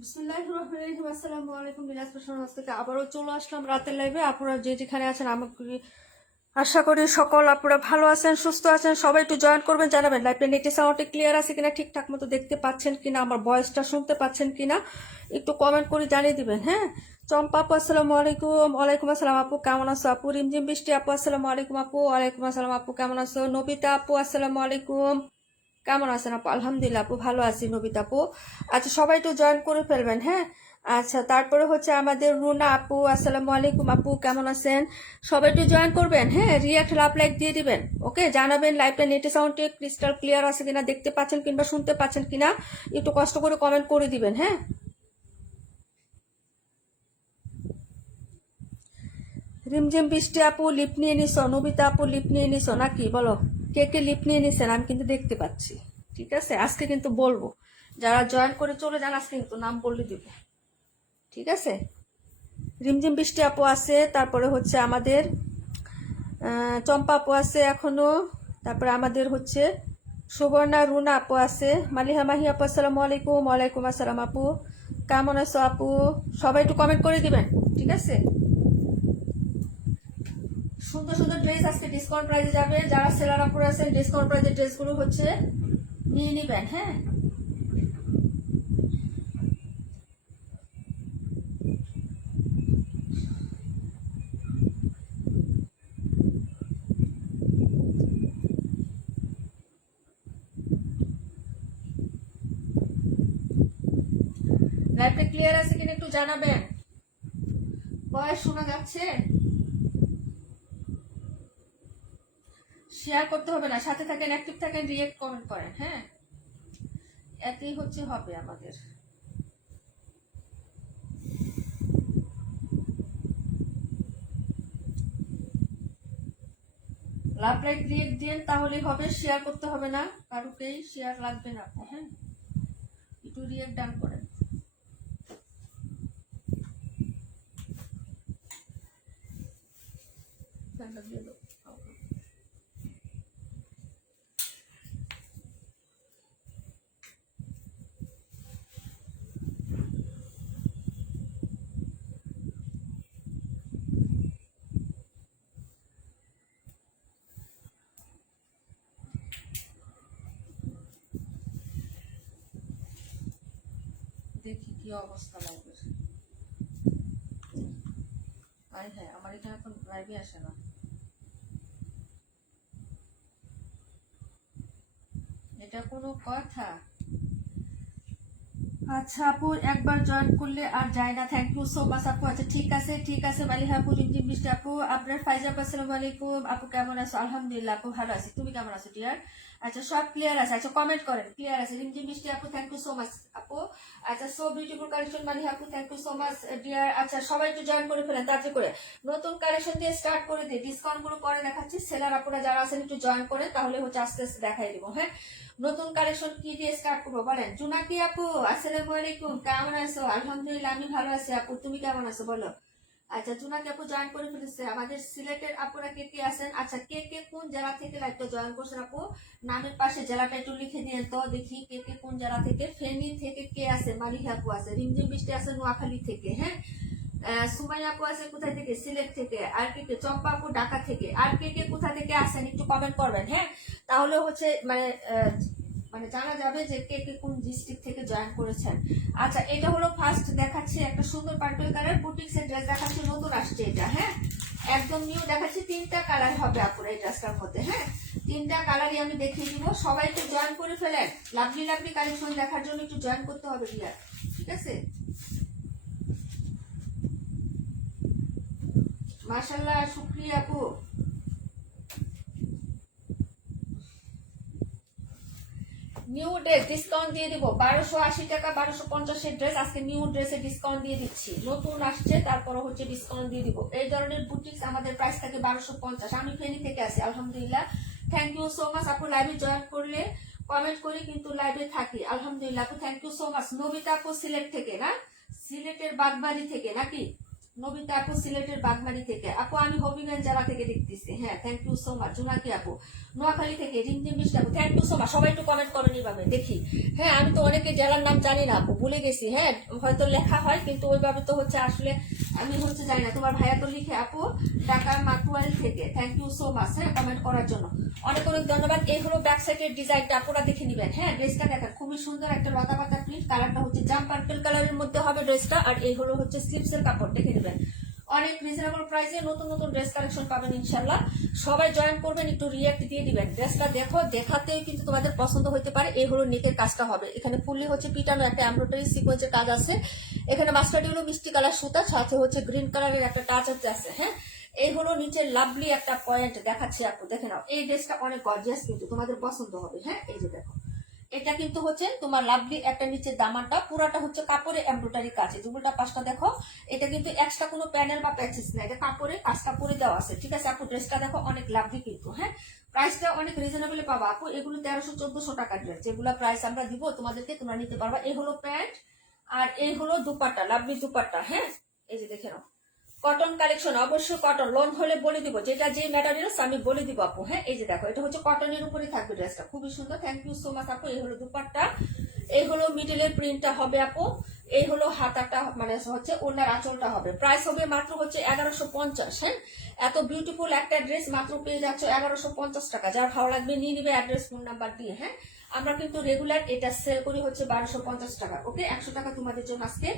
বিসমিল্লাহির রহমানির রহিম। আসসালামু আলাইকুম। দিনাজপুর শহর থেকে আবারও চলে আসলাম রাতের লাইভে। আপনারা যে যেখানে আছেন আমাকে আশা করি সকল আপনারা ভালো আছেন, সুস্থ আছেন। সবাই একটু জয়েন করবেন, জানাবেন লাইভটা নেটে সাউন্ডে ক্লিয়ার আছে কিনা, ঠিকঠাক মতো দেখতে পাচ্ছেন কিনা, আমার ভয়েসটা শুনতে পাচ্ছেন কিনা একটু কমেন্ট করে জানিয়ে দিবেন। হ্যাঁ, চম্পা আপু আসসালামু আলাইকুম। ওয়ালাইকুম আসসালাম আপু, কেমন আছো আপু? রিমঝিম বৃষ্টি আপু আসসালামু আলাইকুম আপু। ওয়ালাইকুম আসসালাম আপু, কেমন আছো? নবিতা আপু আসসালামু আলাইকুম, কেমন আছেন আপু? আলহামদুলিল্লাহ আপু, ভালো আছি নবিতা আপু। আচ্ছা, সবাই একটু জয়েন করে ফেলবেন। হ্যাঁ, আচ্ছা, তারপরে হচ্ছে আমাদের রুনা আপু আসসালামু আলাইকুম আপু, কেমন আছেন? সবাই একটু জয়েন করবেন। হ্যাঁ, রিয়াক্ট লাভ লাইক দিয়ে দিবেন। ওকে, জানাবেন লাইভটা নেটে সাউন্ডে ক্রিস্টাল ক্লিয়ার আছে কিনা, দেখতে পাচ্ছেন কিংবা শুনতে পাচ্ছেন কিনা একটু কষ্ট করে কমেন্ট করে দিবেন। হ্যাঁ, রিমঝিম বৃষ্টি আপু লিপ নিয়ে নিছো, নবিতা আপু লিপ নিয়ে নিছো নাকি বলো? কে কে লিপ নিয়ে নিছেন আমি কিন্তু দেখতে পাচ্ছি। ঠিক আছে, আজকে কিন্তু বলবো, যারা জয়েন করে চলে যান আজকে কিন্তু নাম বললে দিব। ঠিক আছে, রিমঝিম বৃষ্টি আপু আছে, তারপরে হচ্ছে আমাদের চম্পা আপু আছে এখনো, তারপরে আমাদের হচ্ছে সুবর্ণা রুনা আপু আছে, মালিহা মাহি আপু আসসালামু আলাইকুম। ওয়ালাইকুম আসসালাম আপু, কেমন আছো আপু? সবাই একটু কমেন্ট করে দিবেন। ঠিক আছে, সুন্দর সুন্দর ড্রেস আজকে ডিসকাউন্ট প্রাইসে যাবে। যারা সেলার আপুরা আছেন ডিসকাউন্ট প্রাইসের ড্রেসগুলো হচ্ছে নিয়ে নিবেন। হ্যাঁ, লাইভটা ক্লিয়ার আছে কিনা একটু জানাবেন। ভয়েস শোনা যাচ্ছে? শেয়ার করতে হবে না, সাথে থাকেন, অ্যাক্টিভ থাকেন, রিয়েক্ট কমেন্ট করেন। হ্যাঁ, এতেই হচ্ছে হবে আমাদের। লাভ লাইক রিয়েক্ট দিন, তাহলেই হবে, শেয়ার করতে হবে না, কারুকেই শেয়ার লাগবে না। হ্যাঁ, একটু রিয়েক্ট ডান করেন। দেখি কি অবস্থা লাগবে। আরে হ্যাঁ, আমার এখানে এখন লাইভে আসে না, এটা কোনো কথা? আচ্ছা আপু, একবার জয়েন করলে আর যায় না। থ্যাংক ইউ সো মাচ আপু। আচ্ছা ঠিক আছে, ঠিক আছে মালিহা আপু, রিমঝিম বৃষ্টি আপু, আপনার ফাইজা আপু আসসালামু আলাইকুম আপু, কেমন আছো? আলহামদুলিল্লাহ আপু, ভালো আছি, তুমি কেমন আছো ডিয়ার? আচ্ছা, সব ক্লিয়ার আছে? আচ্ছা, কমেন্ট করেন ক্লিয়ার আছে। রিমঝিম বৃষ্টি আপু, থ্যাংক ইউ সো মাচ আপু। আচ্ছা, সো বিউটিফুল কালেকশন মালিহা আপু, thank you so much dear. আচ্ছা, সবাই একটু জয়েন করে ফেলেন তাড়াতাড়ি করে, নতুন কালেকশন দিয়ে স্টার্ট করে দিই। ডিসকাউন্ট গুলো পরে দেখাচ্ছি, সেলার আপুরা যারা আছেন একটু জয়েন করেন, তাহলে হচ্ছে আস্তে আস্তে দেখাই দিব। হ্যাঁ, নতুন কালেকশন কি দিয়ে স্টার্ট করবো বলেন? জুনাকি আপু আসসালামু আলাইকুম, কেমন আছো? আলহামদুলিল্লাহ আমি ভালো আছি আপু, তুমি কেমন আছো বলো? আচ্ছা, জুনাকি আপু জয়েন করে ফেলেছে। আমাদের সিলেটের আপুরা কে কে আছেন? আচ্ছা, কে কে কোন জেলা থেকে লাইভটা জয়েন করছেন আপু, নামের পাশে জেলাটা একটু লিখে দিয়ে তো দেখি কে কে কোন জেলা থেকে। ফেনী থেকে কে আছে? মালিহা আপু আছে, রিমঝিম বৃষ্টি আছে নোয়াখালী থেকে। হ্যাঁ, সুমাইয়া আপু আছে কোথায় থেকে? সিলেট থেকে। আর কে কে? চম্পা আপু ঢাকা থেকে। আর কে কে কোথা থেকে আসেন একটু কমেন্ট করবেন। হ্যাঁ, তাহলে হচ্ছে মানে জানা যাবে যে কে কে কোন ডিস্ট্রিক্ট থেকে জয়েন করেছেন। আচ্ছা, এটা হলো ফার্স্ট দেখাচ্ছি একটা সুন্দর পার্পল কালার বুটিক্স এর ড্রেস দেখাচ্ছি, নতুন আসছে এটা। হ্যাঁ, একদম নিউ দেখাচ্ছি, তিনটা কালার হবে আপুরা এই ড্রেসটার মধ্যে। হ্যাঁ, তিনটা কালারই আমি দেখিয়ে দিব, সবাই একটু জয়েন করে ফেলেন। লাভলি লাভলি কালেকশন দেখার জন্য একটু জয়েন করতে হবে ডিয়ার। ঠিক আছে, মাশাআল্লাহ, শুকরিয়া আপু। নিউ ড্রেস ডিসকাউন্ট দিয়ে দিব 1280 টাকা, 1250 ড্রেস আজকে নিউ ড্রেসে ডিসকাউন্ট দিয়ে দিচ্ছি, নতুন আসছে তারপরে হচ্ছে ডিসকাউন্ট দিয়ে দিব। এই ধরনের বুটিক্স আমাদের প্রাইস থাকে 1250। আমি ফেনী থেকে আছি আলহামদুলিল্লাহ, থ্যাংক ইউ সো মাচ আপু। লাইভে জয়েন করলে কমেন্ট করি কিন্তু লাইভে থাকি আলহামদুলিল্লাহ আপু, thank you so much. Nabita আপু সিলেট থেকে না? সিলেটের বাগবাড়ি থেকে নাকি? নবিতা আপু সিলেটের বাগমারি থেকে, আপু আমি হবিগঞ্জ জেলা থেকে দেখতেছি, হ্যাঁ থ্যাংক ইউ সো মাচ। জোনাকি আপু নোয়াখালী থেকে, রিমঝিম বৃষ্টি আপু থ্যাংক ইউ সো মাচ। সবাই একটু কমেন্ট করেন এইভাবে দেখি। হ্যাঁ আমি তো অনেকে জেলার নাম জানি না আপু, ভুলে গেছি, হ্যাঁ হয়তো লেখা হয় কিন্তু ওইভাবে তো হচ্ছে আসলে আমি হচ্ছে জানি না। তোমার ভাইয়া তো লিখে আপু ঢাকার মাতুয়াইল থেকে, থ্যাংক ইউ সো মাচ হ্যাঁ কমেন্ট করার জন্য, অনেক অনেক ধন্যবাদ। এই হলো ব্যাক সাইডের ডিজাইনটা, আপনারা দেখে নিবেন। হ্যাঁ ড্রেসটা দেখেন খুবই সুন্দর একটা লতা পাতা প্রিন্ট, কালারটা হচ্ছে জাম পার্পল কালারের মধ্যে হবে ড্রেসটা। আর এই হলো হচ্ছে স্লিপসের কাপড়, দেখে নেবেন অনেক রিজনেবল প্রাইসে নতুন নতুন ড্রেস কালেকশন পাবেন ইনশাল্লাহ। সবাই জয়েন করবেন, একটু রিয়াক্ট দিয়ে দিবেন। ড্রেসটা দেখো, দেখাতেই কিন্তু তোমাদের পছন্দ হতে পারে। এই হলো নেকের কাজটা হবে, এখানে ফুললি হচ্ছে পিটানো একটা এমব্রয়ডারি সিকোয়েন্সের কাজ আছে। এখানে মাস্টার্ড হলো মিষ্টি কালার সুতা, সাথে হচ্ছে গ্রিন কালারের একটা টাচ আছে। হ্যাঁ এই হলো নিচের লাভলি একটা পয়েন্ট দেখাচ্ছি আপু, দেখে নাও। এই ড্রেসটা অনেক গর্জিয়াস কিন্তু তোমাদের পছন্দ হবে। হ্যাঁ এই যে দেখো, এটা কিন্তু হচ্ছে তোমার লাভলি একটা নিচের দামানটা পুরাটা হচ্ছে কাপড়ে এমব্রয়ডারি কাজ, দুপুরটা পাশটা দেখো। এটা কিন্তু এক্সট্রা কোনো প্যানেল বা প্যাচেস না, এটা কাপড়ে কাজটা করে দেওয়া আছে, ঠিক আছে আপু। ড্রেসটা দেখো অনেক লাভলি কিন্তু, হ্যাঁ প্রাইসটা অনেক রিজনেবলে পাবো আপু। এগুলো 1300-1400 টাকার ড্রেস, যেগুলো প্রাইস আমরা দিব তোমাদেরকে, তোমরা নিতে পারবা। এই হলো প্যান্ট আর এই হলো দুপাট্টা, লাভলি দুপাট্টা। হ্যাঁ এই যে দেখে নাও, কটন কালেকশন, অবশ্যই কটন, লোন হলে বলে দিব যেটা যে ম্যাটেরিয়ালস আমি বলে দিব আপু। হ্যাঁ এই যে দেখো, এটা হচ্ছে কটনের উপরে থাকবে ড্রেসটা, খুবই সুন্দর, থ্যাংক ইউ সো মাচ আপু। এই হলো দুপাট্টা, এই হলো মিডলের প্রিন্টটা হবে আপু, এই হলো হাতাটা মানে হচ্ছে ওনার আঁচলটা হবে। প্রাইস হবে মাত্র হচ্ছে 1150। হ্যাঁ এত বিউটিফুল একটা ড্রেস মাত্র পেয়ে যাচ্ছ 1150 টাকা। যার ভালো লাগবে নিয়ে নিবে অ্যাড্রেস ফোন নাম্বার দিয়ে। হ্যাঁ আমরা কিন্তু রেগুলার এটা সেল করি হচ্ছে 1250 টাকা। ওকে 100 টাকা তোমাদের জন্য আজকে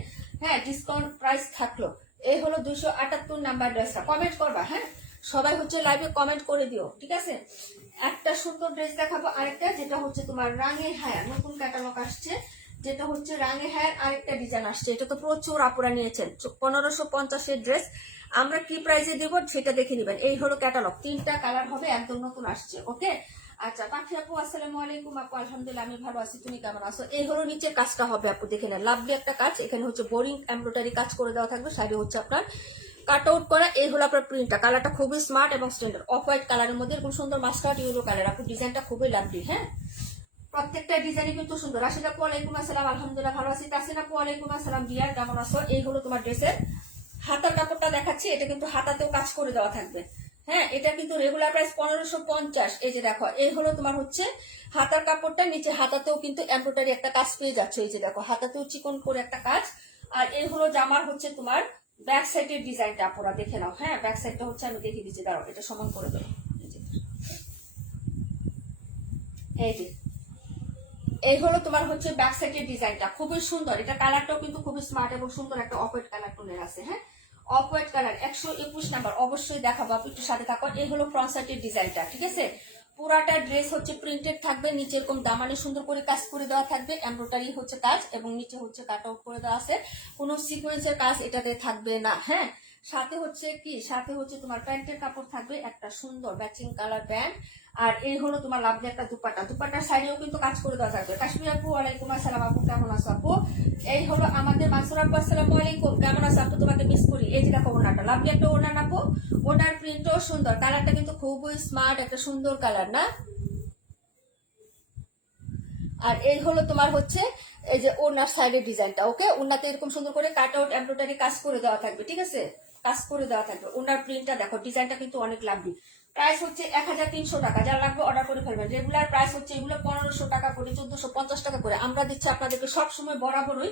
হ্যাঁ ডিসকাউন্ট প্রাইস থাকলো। এই হলো 278 নাম্বার ড্রেসটা, কমেন্ট করবা। হ্যাঁ সবাই হচ্ছে লাইভে কমেন্ট করে দিও, ঠিক আছে। একটা সুন্দর ড্রেস দেখাবো আরেকটা, যেটা হচ্ছে তোমার রাঙে হায়ার নতুন ক্যাটালগ আসছে, যেটা হচ্ছে রাঙে হায়ার আরেকটা ডিজাইন আসছে। এটা তো প্রচুর আপুরা নিয়েছেন, 1550-এর ড্রেস আমরা কি প্রাইসে দেবো সেটা দেখে নিবেন। এই হলো ক্যাটালগ, 3টা কালার হবে, একদম নতুন আসছে। ওকে আচ্ছা পাখি আপু আসসালামু আলাইকুম আপু, আলহামদুলিল্লাহ আমি ভালো আছি, তুমি কেমন আছো? এই হলো নিচের কাজটা হবে আপু, দেখে নেন লাভলি একটা কাজ। এখানে হচ্ছে বোরিং এমব্রয়ডারি কাজ করে দেওয়া থাকবে, সাইডে হচ্ছে আপনার কাট আউট করা। এই হলো আপনার প্রিন্টটা, কালারটা খুবই স্মার্ট এবং স্ট্যান্ডার্ড, অফ হোয়াইট কালারের মধ্যে এরকম সুন্দর মাস্টার্ড ইউরো কালার আপু। ডিজাইনটা খুবই লাভলি, হ্যাঁ প্রত্যেকটা ডিজাইনই কিন্তু সুন্দর। রাশিদ আপু ওয়ালাইকুম আসসালাম, আলহামদুলিল্লাহ ভালো আছি। তাসিন আপু ওয়ালাইকুম আসসালাম, বিয়ার কেমন আছো? এই হলো তোমার ড্রেসের হাতার কাপড়টা দেখাচ্ছি, এটা কিন্তু হাতাতেও কাজ করে দেওয়া থাকবে। হ্যাঁ এটা কিন্তু রেগুলার প্রাইস 1550। এই যে দেখো, এই হলো তোমার হচ্ছে হাতার কাপড়টা, নিচে হাতাতেও কিন্তু এমব্রয়ডারি একটা কাজ পেয়ে যাচ্ছে। এই যে দেখো, হাতাতেও চিকন করে একটা কাজ। আর এই হলো জামার হচ্ছে তোমার ব্যাক সাইডের ডিজাইনটা, আপনারা দেখে নাও। হ্যাঁ ব্যাক সাইডটা হচ্ছে আমি দেখিয়ে দিচ্ছি, দাঁড়াও এটা সমান করে দেবো। এই যে এই হলো তোমার হচ্ছে ব্যাক সাইডের ডিজাইনটা, খুবই সুন্দর। এটা কালারটাও কিন্তু খুবই স্মার্ট এবং সুন্দর একটা অফ হোয়াইট কালার টোনের আছে। হ্যাঁ অফ হোয়াইট কালার 121 নাম্বার, অবশ্যই দেখাবো একটু সাথে থাকো। এই হলো ফ্রন্ট সাইডের ডিজাইনটা, ঠিক আছে। পুরাটা ড্রেস হচ্ছে প্রিন্টেড থাকবে, নিচে এরকম দামানে সুন্দর করে কাজ করে দেওয়া থাকবে, এমব্রয়ডারি হচ্ছে কাজ এবং নিচে হচ্ছে কাট আউট করে দেওয়া আছে, কোনো সিকোয়েন্সের কাজ এটাতে থাকবে না। হ্যাঁ সাথে হচ্ছে কি, সাথে হচ্ছে তোমার প্যান্টের কাপড় থাকবে একটা সুন্দর ম্যাচিং কালার প্যান্ট। আর এই হলো তোমার লাভলি একটা দুপাট্টা, দুপাট্টার সাইডেও কিন্তু কাজ করে দেওয়া থাকবে। কাশ্মীর আপু ওয়ালাইকুম আসসালাম, আপু কেমন আছো আপু? এই হলো আমাদের মানসুর আপু আসসালামু আলাইকুম, কেমন আছো আপু? তোমাকে মিস করি। এই যে দেখো ওনাটা, লাভলি একটা ওনার আপু, ওনার প্রিন্টও সুন্দর, কালারটা কিন্তু খুবই স্মার্ট একটা সুন্দর কালার না। আর এই হলো তোমার হচ্ছে এই যে ওনার সাইডের ডিজাইনটা। ওকে ওনাতে এরকম সুন্দর করে কাট আউট এমব্রয়ডারি কাজ করে দেওয়া থাকবে, ঠিক আছে, কাজ করে দেওয়া থাকবে। ওনার প্রিন্টটা দেখো, ডিজাইনটা কিন্তু অনেক লাভলি। প্রাইস হচ্ছে 1300 টাকা, যার লাগবে অর্ডার করে ফেলবেন। রেগুলার প্রাইস হচ্ছে এগুলো 1500 টাকা করে, 1450 টাকা করে। আমরা দিচ্ছি আপনাদেরকে সবসময় বরাবরই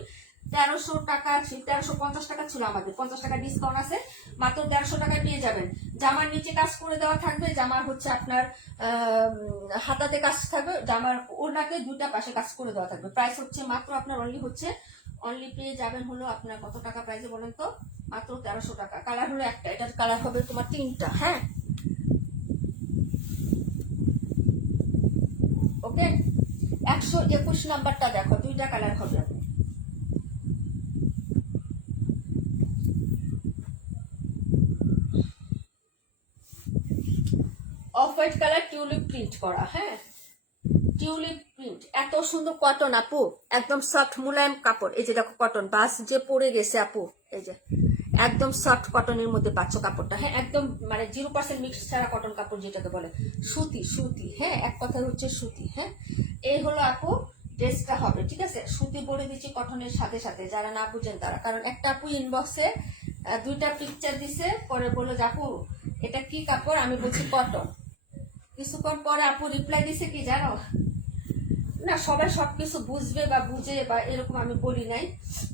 1300 টাকা, 1350 টাকা ছিল আমাদের, 50 টাকা ডিসকাউন্ট আছে, মাত্র 1300 টাকায় পেয়ে যাবেন। জামার নিচে কাজ করে দেওয়া থাকবে, জামার হচ্ছে আপনার হাতাতে কাজ থাকবে, জামার ওড়নাতে দুইটা পাশে কাজ করে দেওয়া থাকবে। প্রাইস হচ্ছে মাত্র আপনার অনলি পেয়ে যাবেন হলো আপনার কত টাকা প্রাইসে বলেন তো? মাত্র 1300 টাকা। কালার হলো একটা, এটার কালার হবে তোমার 3টা। হ্যাঁ ওকে 121 নাম্বারটা দেখো, 2টা কালার হবে। Off white colour tulip print করা। হ্যাঁ টিউলিপ প্রিন্ট, এত সুন্দর কটন আপু, একদম সফট মুলায়ম কাপড়। এই যে দেখো কটন বাস যে পড়ে গেছে আপু, এই যে একদম সফট কটনের মধ্যে পাচ্ছ কাপড়টা। হ্যাঁ একদম মানে 0% মিক্স ছাড়া কটন কাপড় যেটাকে বলে, সুতি সুতি। হ্যাঁ এক কথা হচ্ছে সুতি। হ্যাঁ এই হলো আপু ড্রেসটা হবে, ঠিক আছে। সুতি বলে দিচ্ছি কটনের সাথে সাথে, যারা না বুঝেন তারা, কারণ একটা আপু ইনবক্সে দুইটা পিকচার দিছে, পরে বললো যে আপু এটা কি কাপড়, আমি বলছি কটন। কিছুক্ষণ পরে আপু রিপ্লাই দিছে কি জানো, না সবাই সবকিছু বুঝবে বা বুঝে বা এরকম আমি বলি নাই।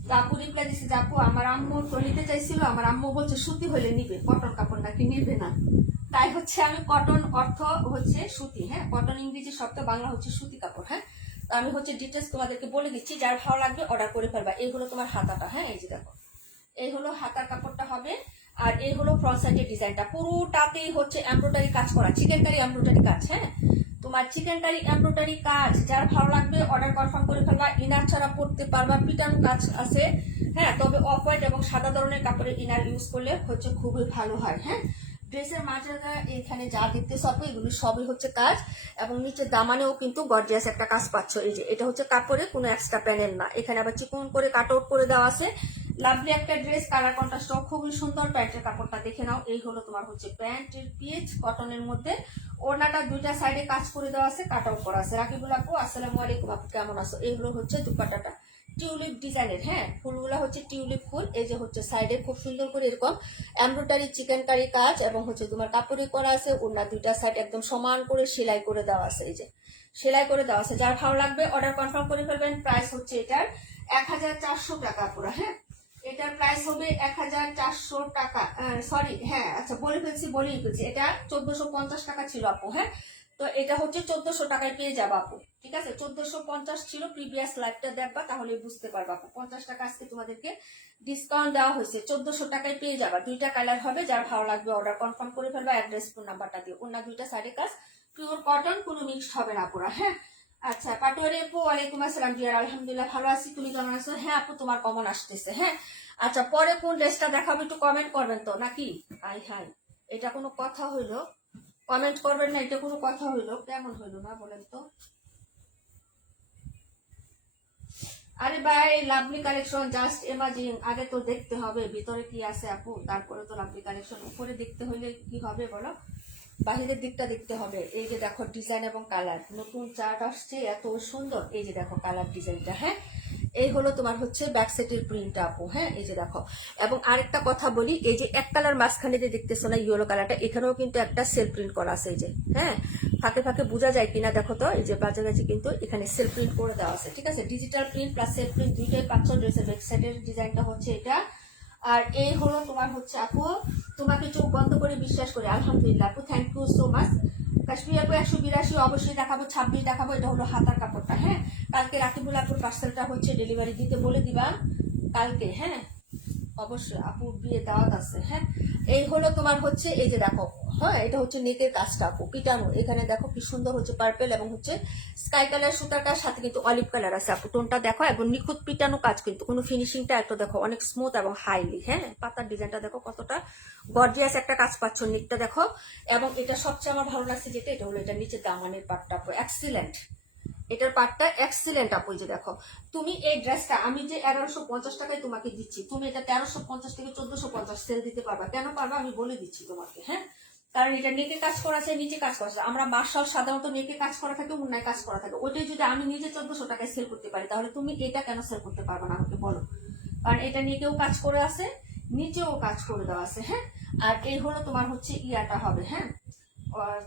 তো আপু রিপ্লাই দিছে যে আপু আমার আম্মু তো নিতে চাইছিল, আমার আম্মু বলছে সুতি হলে নিবে, কটন কাপড় নাকি নিবে না। তাই হচ্ছে আমি কটন অর্থ হচ্ছে সুতি, হ্যাঁ কটন ইংরেজি শব্দ, বাংলা হচ্ছে সুতি কাপড়। হ্যাঁ তো আমি হচ্ছে ডিটেলস তোমাদেরকে বলে দিচ্ছি, যার ভালো লাগবে অর্ডার করে ফেলবা। এই হলো তোমার হাতাটা, হ্যাঁ এই যে দেখো এই হলো হাতার কাপড়টা হবে। আর এই হলো ফ্রন্ট সাইডের ডিজাইনটা, পুরোটাতেই হচ্ছে এমব্রয়ডারি কাজ করা, চিকেন কারি এমব্রয়ডারি কাজ। হ্যাঁ তোমার চিকেন কারি এমব্রয়ডারি কাজ যার ভালো লাগবে অর্ডার কনফার্ম করে ফেলবা। ইনার ছাড়া পড়তে পারবা, পিটানো কাজ আছে। হ্যাঁ তবে অফ হোয়াইট এবং সাদা ধরনের কাপড়ের ইনার ইউজ করলে হচ্ছে খুবই ভালো হয়। হ্যাঁ ড্রেসের মাঝে এখানে যা দেখতে সব এগুলো সবই হচ্ছে কাজ, এবং নিচে দামানেও কিন্তু গর্জিয়াস একটা কাজ পাচ্ছ। এই যে এটা হচ্ছে কাপড়ে কোনো এক্সট্রা প্যানেল না, এখানে আবার চিকন করে কাট আউট করে দেওয়া আছে। লাভলি একটা ড্রেস, কালার কন্ট্রাস্টও খুবই সুন্দর। প্যান্টের কাপড়টা দেখে নাও, এই হলো তোমার হচ্ছে প্যান্টের পিচ কটনের মধ্যে। ওড়নাটা দুইটা সাইডে কাজ করে দেওয়া আছে, কাট আউট করা আছে। রাকিবুল আপু আসসালামু আলাইকুম, আপু কেমন আছো? এইগুলো হচ্ছে দুপাট্টাটা টিউলিপ ডিজাইনের। হ্যাঁ ফুলগুলো হচ্ছে টিউলিপ ফুল। এই যে হচ্ছে সাইডে খুব সুন্দর করে এরকম এমব্রয়ডারি চিকেন কারি কাজ, এবং হচ্ছে তোমার কাপড়ে করা আছে। ওড়না দুইটা সাইড একদম সমান করে সেলাই করে দেওয়া আছে, এই যে সেলাই করে দেওয়া আছে। যার ভালো লাগবে অর্ডার কনফার্ম করে ফেলবেন। প্রাইস হচ্ছে এটার 1400 টাকা পুরো। হ্যাঁ এটার প্রাইস হবে 1400 টাকা, সরি হ্যাঁ আচ্ছা বলেই ফেলছি, এটা 1450 টাকা ছিল আপু। হ্যাঁ তো এটা হচ্ছে 1400 টাকায় পেয়ে যাবো আপু, ঠিক আছে? 1450 ছিল, প্রিভিয়াস লাইভটা দেখবা তাহলে বুঝতে পারবা আপু। 50 টাকা আজকে তোমাদেরকে ডিসকাউন্ট দেওয়া হয়েছে, 1400 টাকায় পেয়ে যাবা। দুইটা কালার হবে, যার ভালো লাগবে অর্ডার কনফার্ম করে ফেলবা। অ্যাড্রেস ফোন নাম্বারটা দিয়ে। অন্য দুইটা সাইডে কাজ, পিওর কটন, কোনো মিক্সড হবে না পুরা। হ্যাঁ আচ্ছা পাটোয়ারি আপু ওয়ালাইকুম আসসালাম ডিয়ার, আলহামদুলিল্লাহ ভালো আছি, তুমি কেমন আছো? হ্যাঁ আপু তোমার কমন আসতেছে। হ্যাঁ আচ্ছা পরে কোন ড্রেসটা দেখাবো একটু কমেন্ট করবেন তো নাকি? আই হাই এটা কোনো কথা হইলো? কমেন্ট করবেন না, এটা কোনো কথা হইলো? কেমন হইলো না বলেন তো? আরে ভাই লাভলি কালেকশন জাস্ট ইমাজিন, আগে তো দেখতে হবে ভিতরে কি আছে আপু, তারপরে তো লাভলি কালেকশন। উপরে দেখতে হইলে কি হবে বলো, বাহিরের দিকটা দেখতে হবে। এই যে দেখো ডিজাইন এবং কালার, নতুন চার্ট আসছে এত সুন্দর। এই যে দেখো কালার ডিজাইনটা। হ্যাঁ এই হলো তোমার হচ্ছে ব্যাক সেটের প্রিন্টটা আপু। হ্যাঁ এই যে দেখো, এবং আরেকটা কথা বলি, এই যে এক কালার মাঝখানে যে দেখতেছো না ইয়েলো কালারটা, এখানেও কিন্তু একটা সেল প্রিন্ট করা আছে। এই যে হ্যাঁ ফাঁকে ফাঁকে বোঝা যায় কিনা দেখো তো, এই যে কাছাকাছি কিন্তু এখানে সেল প্রিন্ট করে দেওয়া আছে, ঠিক আছে? Digital print plus self print দুইটাই পাচ্ছ। ড্রেসের ব্যাক সাইডের ডিজাইনটা হচ্ছে এটা। আর এই হলো তোমার হচ্ছে আপু, তোমাকে চোখ বন্ধ করে বিশ্বাস করে আলহামদুলিল্লাহ আপু, thank you so much. Kashmir আপু 182 অবশ্যই দেখাবো, 26 দেখাবো। এটা হলো হাতার কাপড়টা। হ্যাঁ কালকে রাকিবুল আপুর পার্সেলটা হচ্ছে ডেলিভারি দিতে বলে দিবা কালকে। হ্যাঁ অবশ্যই আপুর বিয়ে দাওয়াত আছে। হ্যাঁ এই হলো তোমার হচ্ছে এই যে দেখো, হ্যাঁ এটা হচ্ছে নেকের কাজটা আপু পিটানো। এখানে দেখো কি সুন্দর হচ্ছে পার্পেল এবং হচ্ছে স্কাই কালার সুতাটার সাথে কিন্তু অলিভ কালার আছে আপু। টোনটা দেখো এবং নিখুঁত পিটানো কাজ, কিন্তু কোনো ফিনিশিংটা একটু দেখো অনেক স্মুথ এবং হাইলি। হ্যাঁ পাতার ডিজাইনটা দেখো কতটা গর্জিয়াস একটা কাজ পাচ্ছ, নিকটা দেখো। এবং এটা সবচেয়ে আমার ভালো লাগছে যেটা, এটা হলো এটা নিচে দামানের পাটটা আপু এক্সিলেন্ট, এটার পাটটা এক্সিলেন্ট আপু। যে দেখো তুমি এই ড্রেসটা আমি যে 1150 টাকায় তোমাকে দিচ্ছি, তুমি এটা 1350 থেকে 1450 সেল দিতে পারবা। কেন পারবা আমি বলে দিচ্ছি তোমাকে। হ্যাঁ কারণ এটা নেকে কাজ করা আছে, নিচে কাজ করা আছে। আমরা মার্শাল সাধারণত নেকে কাজ করা থাকে, উন্নয় কাজ করা থাকে। ওইটাই যদি আমি নিজে 1400 টাকায় সেল করতে পারি, তাহলে তুমি এটা কেন সেল করতে পারবে না আমাকে বলো? কারণ এটা নেকেও কাজ করে আছে, নিচেও কাজ করে দেওয়া আছে। হ্যাঁ আর এই হলো তোমার হচ্ছে ইয়াটা হবে। হ্যাঁ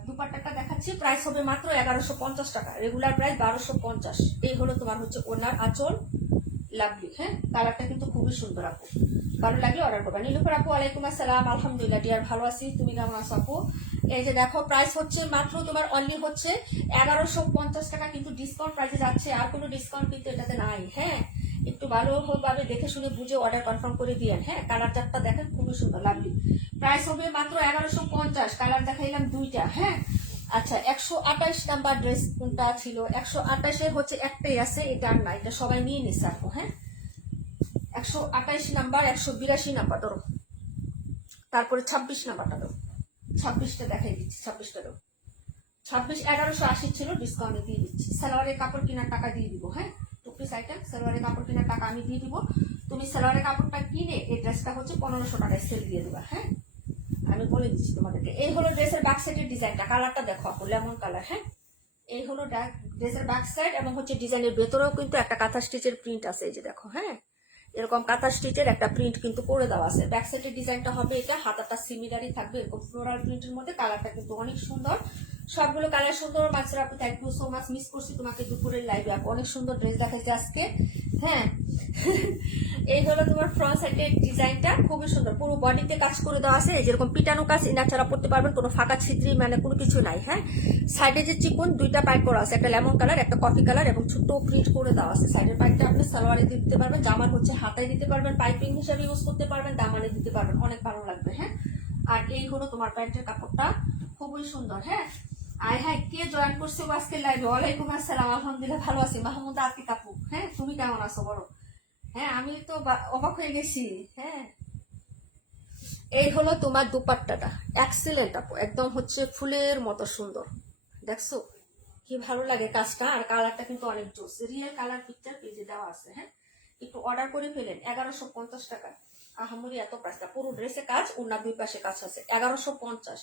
দুপাট্টাটা দেখাচ্ছি, প্রাইস হবে মাত্র 1150 টাকা, রেগুলার প্রাইস 1250। এই হলো তোমার হচ্ছে ওনার আঁচল, লাভলি। হ্যাঁ কালারটা কিন্তু খুবই সুন্দর আপু, ভালো লাগলে অর্ডার করবা। নীলুফার আপু ওয়ালাইকুম আসসালাম, আলহামদুলিল্লাহ ডিয়ার ভালো আছি, তুমি কেমন আছো আপু? এই যে দেখো প্রাইস হচ্ছে মাত্র তোমার অনলি হচ্ছে 1150 টাকা, কিন্তু ডিসকাউন্ট প্রাইসে যাচ্ছে, আর কোনো ডিসকাউন্ট কিন্তু এটাতে নাই। হ্যাঁ একটু ভালোভাবে দেখে শুনে বুঝে অর্ডার কনফার্ম করে দিয়েন। হ্যাঁ কালার চারটা দেখেন খুবই সুন্দর লাভলি। প্রাইস হবে মাত্র 1150, কালার দেখাইলাম দুইটা। হ্যাঁ আচ্ছা 128 নাম্বার ড্রেস কোনটা ছিল? 128 হচ্ছে একটাই আছে, এটা আর না, এটা সবাই নিয়ে নিচ্ছে আপু। হ্যাঁ 128 নাম্বার, 182 নাম্বার ধরো, তারপরে 26 নাম্বারটা দাও, 26টা দেখাই দিচ্ছি, 26টা দাও। 26 1180 ছিল, ডিসকাউন্টে দিয়ে দিচ্ছি। সালোয়ারের কাপড় কেনার টাকা দিয়ে দিব। হ্যাঁ টু পিস আইটেম, সালোয়ারের কাপড় কেনার টাকা আমি দিয়ে দিব। তুমি সালোয়ারের কাপড়টা কিনে এই ড্রেসটা হচ্ছে 1500 টাকায় সেল দিয়ে দেবা। হ্যাঁ আমি বলে দিচ্ছি তোমাদেরকে। এই হলো ড্রেসের ব্যাক সাইডের ডিজাইনটা, কালারটা দেখো আপু লেমন কালার। হ্যাঁ এই হলো ড্রেসের ব্যাক সাইড, এবং হচ্ছে ডিজাইনের ভেতরেও কিন্তু একটা কাঁথা স্টিচের প্রিন্ট আছে। এই যে দেখো, হ্যাঁ এরকম কাঁথা স্টিচের একটা প্রিন্ট কিন্তু করে দেওয়া আছে। ব্যাক সাইডের ডিজাইনটা হবে এটা, হাতাটা সিমিলারই থাকবে এরকম ফ্লোরাল প্রিন্টের মধ্যে। কালারটা কিন্তু অনেক সুন্দর, সবগুলো কালার সুন্দর। মাছরা আপু thank you so much, miss করছি তোমাকে দুপুরের লাইভে আপু, অনেক সুন্দর ড্রেস দেখাচ্ছে আজকে। হ্যাঁ এই হলো তোমার ফ্রন্ট সাইডের ডিজাইনটা, খুবই সুন্দর, পুরো বডিতে কাজ করে দেওয়া আছে যেরকম পিটানো কাজ, ইনার ছাড়া পড়তে পারবেন, কোনো ফাঁকা ছিদ্রি মানে কোনো কিছু নাই। হ্যাঁ, সাইডে যে চিকন দুইটা পাইপ করা আছে, একটা লেমন কালার একটা কফি কালার এবং ছোট্ট প্রিন্ট করে দেওয়া আছে। সাইডের পাইপটা আপনি সালোয়ারে দিতে পারবেন, জামার হচ্ছে হাতায় দিতে পারবেন, পাইপিং হিসাবে ইউজ করতে পারবেন, দামানে দিতে পারবেন, অনেক ভালো লাগবে। হ্যাঁ, আর এই হলো তোমার প্যান্টের কাপড়টা, খুবই সুন্দর। হ্যাঁ, আয় হ্যাঁ, কে জয়েন করছে আজকে লাইভে? ওয়ালাইকুম আসসালাম, আলহামদুলিল্লাহ ভালো আছি। মাহমুদ আতিক আপু, হ্যাঁ তুমি কেমন আছো বলো? হ্যাঁ আমি তো অবাক হয়ে গেছি। হ্যাঁ, এই হলো তোমার দুপাট্টাটা, এক্সিলেন্ট আপু, একদম হচ্ছে ফুলের মতো সুন্দর। দেখছো কি ভালো লাগে কাজটা, আর কালারটা কিন্তু অনেক জোস, রিয়েল কালার পিকচার পেজে দেওয়া আছে। হ্যাঁ, একটু অর্ডার করে ফেলেন, 1150 টাকা। আহামরি এত প্রাইসটা, পুরো ড্রেসে কাজ, ওনার দুই পাশে কাজ আছে, 1150।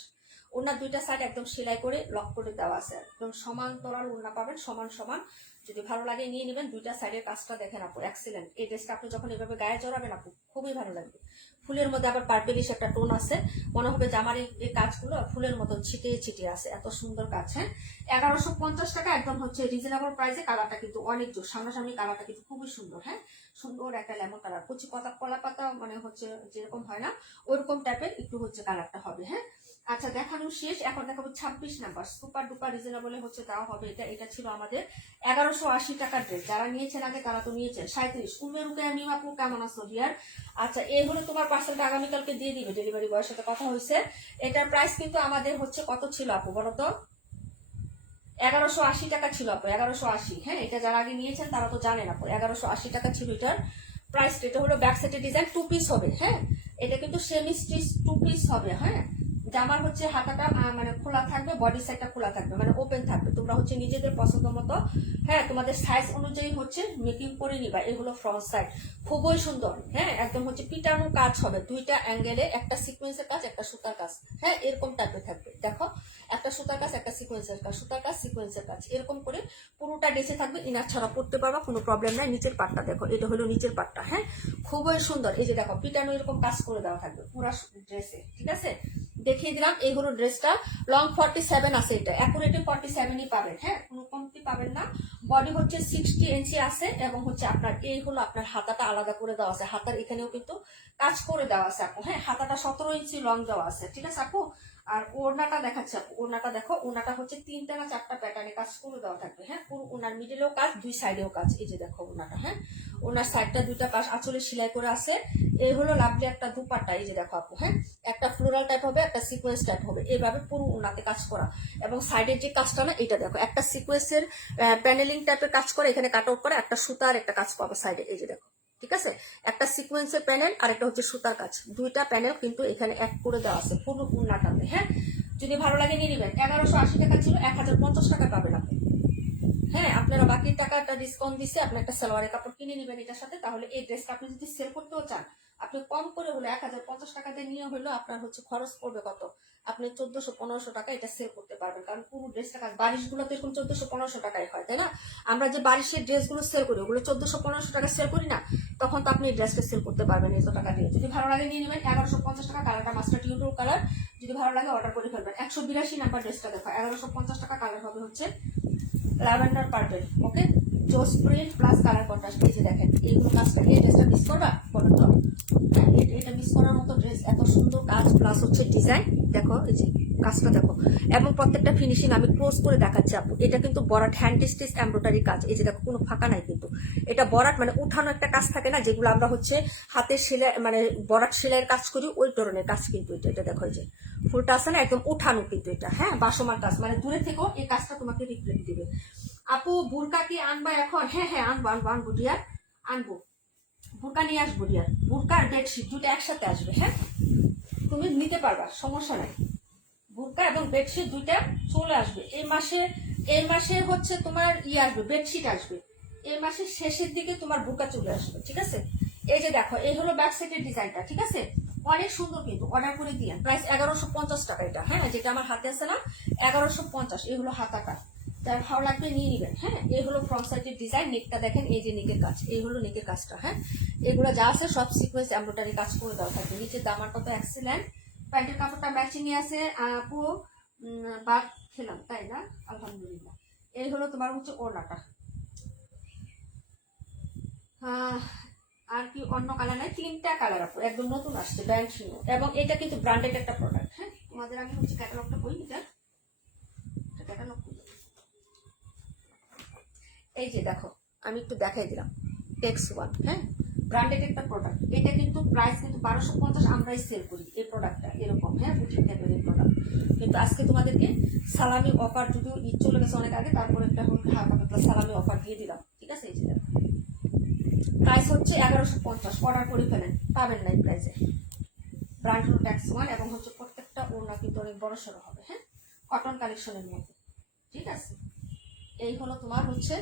ওনার দুইটা সাইড একদম সেলাই করে লক করে দেওয়া আছে, একদম সমান্তরাল ওড়না পাবেন, সমান সমান। যদি ভালো লাগে নিয়ে নেবেন, দুইটা সাইডের কাজটা দেখেন আপু, এক্সিলেন্ট। এই ড্রেসটা আপনি যখন এভাবে গায়ে জড়াবেন আপু, খুবই ভালো লাগবে। ফুলের মধ্যে আবার পার্পেলিশ একটা টোন আছে, মনে হবে যে আমার এই কাজগুলো ফুলের মতন ছিটিয়ে ছিটিয়ে আছে, এত সুন্দর কাজ। হ্যাঁ, 1150 টাকা, একদম হচ্ছে রিজনেবল প্রাইসে। কালারটা কিন্তু অনেক জোর, সামনাসামনি কালারটা কিন্তু খুবই সুন্দর। হ্যাঁ, সুন্দর একটা লেমন কালার, কচি পাতা কলা পাতা মানে হচ্ছে যেরকম হয় না ওরকম টাইপের একটু হচ্ছে কালারটা হবে। হ্যাঁ, আচ্ছা দেখানো শেষ, এখন দেখাবো 26 নাম্বার, সুপার ডুপার রিজনেবলে হচ্ছে দেওয়া হবে। এটা ছিল আমাদের 1180 টাকার ড্রেস। যারা নিয়েছেন আগে তারা তো নিয়েছেন। 37 উমের রুকে আমি আপু কেমন আছো ডিয়ার? আচ্ছা, এই হলো তোমার পার্সেলটা আগামীকালকে দিয়ে দিবে, ডেলিভারি বয়ের সাথে কথা হয়েছে। এটার প্রাইস কিন্তু আমাদের হচ্ছে কত ছিল আপু বলো তো? 1180 টাকা ছিল আপু, 1180। হ্যাঁ, এটা যারা আগে নিয়েছেন তারা তো জানেন আপু, 1180 টাকা ছিল এটার প্রাইস। এটা হলো ব্যাক সাইডের ডিজাইন, 2 পিস হবে। হ্যাঁ, এটা কিন্তু সেমি স্টিচ 2 পিস হবে। হ্যাঁ, জামার হচ্ছে হাতাটা মানে খোলা থাকবে, বডি সাইডটা খোলা থাকবে, মানে ওপেন থাকবে। তোমরা হচ্ছে নিজেদের পছন্দ মতো, হ্যাঁ তোমাদের সাইজ অনুযায়ী হচ্ছে মেকিং করে নিবা। এগুলো ফ্রন্ট সাইড, খুবই সুন্দর। হ্যাঁ, একদম হচ্ছে পিটানো কাজ হবে, দুইটা অ্যাঙ্গেলে, একটা সিকোয়েন্সের কাজ একটা সুতার কাজ। হ্যাঁ, এরকম টাইপের থাকবে, দেখো একটা সুতার কাজ একটা সিকোয়েন্সের কাজ, সুতার কাজ সিকোয়েন্সের কাজ, এরকম করে পুরোটা ড্রেসে থাকবে। ইনার ছাড়া পড়তে পারবা, কোনো প্রবলেম নাই। নিচের পাটটা দেখো, এটা হলো নিচের পাটটা। হ্যাঁ, খুবই সুন্দর। এই যে দেখো পিটানো এরকম কাজ করে দেওয়া থাকবে পুরো ড্রেসে, ঠিক আছে? দেখিয়ে দিলাম। এই হলো ড্রেসটা, লং 47 আছে, এটা অ্যাকুরেটে 47ই পাবেন। হ্যাঁ, কোনো কমতি পাবেন না। বডি হচ্ছে 60 ইঞ্চি আছে, এবং হচ্ছে আপনার এই হলো আপনার হাতাটা আলাদা করে দেওয়া আছে, হাতার এখানেও কিন্তু কাজ করে দেওয়া আছে আপু। হ্যাঁ, হাতাটা 17 ইঞ্চি লং দেওয়া আছে, ঠিক আছে আপু? আর ওড়নাটা দেখাচ্ছে আপু, ওড়নাটা দেখো, ওড়নাটা হচ্ছে 3টা না 4টা প্যাটার্নে কাজ করে দেওয়া থাকবে। হ্যাঁ, পুরো ওনার মিডলেও কাজ, দুই সাইডেও কাজ। এই যে দেখো ওড়নাটা, হ্যাঁ ওনার সাইডটা দুইটা পাশ আঁচলে সেলাই করে আছে। এই হলো লাভলি একটা দুপাট্টা, এই যে দেখো আপু। হ্যাঁ, একটা ফ্লোরাল টাইপ হবে, একটা সিকোয়েন্স টাইপ হবে, এইভাবে পুরো ওনাতে কাজ করা। এবং সাইডের যে কাজটা না, এটা দেখো একটা সিকোয়েন্সের প্যানেলিং টাইপের কাজ করে, এখানে কাট আউট করে একটা সুতার একটা কাজ পাবো সাইডে, এই যে দেখো, ঠিক আছে? একটা সিকোয়েন্সের প্যানেল আর একটা হচ্ছে সুতার কাজ, দুইটা প্যানেল কিন্তু এখানে এক করে দেওয়া আছে পুরো উন্নাটাতে। হ্যাঁ, যদি ভালো লাগে নিয়ে নেবেন। 1180 টাকা ছিল, 1050 টাকা পাবেন আপনি। হ্যাঁ, আপনারা বাকি টাকাটা ডিসকাউন্ট দিচ্ছে, আপনি একটা সালোয়ারের কাপড় কিনে নেবেন এটার সাথে। তাহলে এই ড্রেসটা আপনি যদি সেল করতেও চান, আপনি কম করে হলে 1050 টাকা দিয়ে নিয়ে হলো আপনার হচ্ছে খরচ পড়বে কত, আপনি 1400-1500 টাকা এটা সেল করতে পারবেন। কারণ পুরো ড্রেসটা কাজ, বারিশগুলো তো এরকম 1400-1500 টাকাই হয়, তাই না? আমরা যে বারিশের ড্রেসগুলো সেল করি ওগুলো 1400-1500 টাকা সেল করি না, তখন তো আপনি এই ড্রেসটা সেল করতে পারবেন এত টাকা দিয়ে। যদি ভালো লাগে নিয়ে নেবেন, 1150 টাকা। কালারটা মাস্টার টিউটোর কালার, যদি ভালো লাগে অর্ডার করে ফেলবেন। 182 নাম্বার ড্রেসটা দেখো, 1150 টাকা। কালার হবে হচ্ছে ল্যাভেন্ডার পার্পল। ওকে, জোস প্রিন্ট প্লাস কালার কন্ট্রাস্ট। এই যে দেখেন, এইগুলো কাজটা, এই ড্রেসটা মিস করবা বলো তো? হ্যাঁ, এটা মিস করার মতো ড্রেস, এত সুন্দর কাজ প্লাস হচ্ছে ডিজাইন। দেখো এই যে কাজটা দেখো, এবং প্রত্যেকটা ফিনিশিং আমি ক্লোজ করে দেখাচ্ছি আপু। এটা কিন্তু বরাট হ্যান্ড স্টিচ এমব্রয়ডারি কাজ, এই যে দেখো কোনো ফাঁকা নাই কিন্তু। এটা বরাট মানে উঠানো একটা কাজ থাকে না, যেগুলো আমরা হচ্ছে হাতের সেলাই মানে বরাট সেলাইয়ের কাজ করি, ওই ধরনের কাজ কিন্তু এটা দেখো, এই যে ফুলটা আছে না একদম উঠানো কিন্তু এটা। হ্যাঁ, বাসমান কাজ, মানে দূরে থেকেও এই কাজটা তোমাকে রিফ্লেক্ট দিবে। আপু বুরকা কি আনবা এখন? হ্যাঁ হ্যাঁ, আনবো আনবো আনবো ডিয়ার, আনবো। বুরকা নিয়ে আসবো ডিয়ার, বুরকা আর বেডশিট দুটো একসাথে আসবে। হ্যাঁ, তুমি নিতে পারবা, সমস্যা নাই। বুরকা এবং বেডশিট দুইটা চলে আসবে এই মাসে। এই মাসে হচ্ছে তোমার আসবে, বেডশিট আসবে। এই মাসের শেষের দিকে তোমার বুরকা চলে আসবে, ঠিক আছে? এই যে দেখো, এই হলো ব্যাক সাইডের ডিজাইনটা, ঠিক আছে? অনেক সুন্দর কিন্তু, অর্ডার করে দিয়ে প্রাইস 1150 টাকা এটা। হ্যাঁ, যেটা আমার হাতে আছে না 1150, এই হলো হাতাটা। যার ভালো লাগবে নিয়ে নেবেন। হ্যাঁ, এই হলো ফ্রন্ট সাইডের ডিজাইন। নেকটা দেখেন, এই যে নেকের কাজ, এই হলো নেকের কাজটা। হ্যাঁ, এগুলো যা আছে সব সিকোয়েন্স এমব্রয়ডারি কাজ করে দেওয়া থাকবে। নিচের দামারটা তো এক্সেলেন্ট, প্যান্টের কাপড়টা ম্যাচিংয়ে আছে। আপু বাদ খেলাম তাই না, আলহামদুলিল্লাহ। এই হলো তোমার হচ্ছে ওড়নাটা। আর কি অন্য কালার নাই, 3টা কালার আপু, একদম নতুন আসছে ব্র্যান্ড নিউ, এবং এটা কিন্তু ব্র্যান্ডেড একটা প্রোডাক্ট। হ্যাঁ, তোমাদের আমি হচ্ছে ক্যাটালগটা বই, এটা ক্যাটালগ। এই যে দেখো, আমি একটু দেখাই দিলাম, টেক্স ওয়ান। হ্যাঁ, ব্র্যান্ডেড একটা প্রোডাক্ট। এটা কিন্তু প্রাইস কিন্তু 1250 আমরাই সেল করি এই প্রোডাক্টটা এরকম। হ্যাঁ, বুটিক টাইপের এই প্রোডাক্ট। কিন্তু আজকে তোমাদেরকে সালামি অফার, যদিও ঈদ চলে গেছে অনেক আগে, তারপরে একটা হালকা পাতলা সালামি অফার দিয়ে দিলাম। ঠিক আছে, এই যে প্রাইস হচ্ছে 1150। অর্ডার করে ফেলেন, পাবেন না এই প্রাইসে। ব্র্যান্ড হলো ট্যাক্স ওয়ান, এবং হচ্ছে প্রত্যেকটা ওড়না কিন্তু অনেক বড় সড়ো হবে। হ্যাঁ, কটন কালেকশনের মধ্যে। ঠিক আছে, এই হলো তোমার হচ্ছে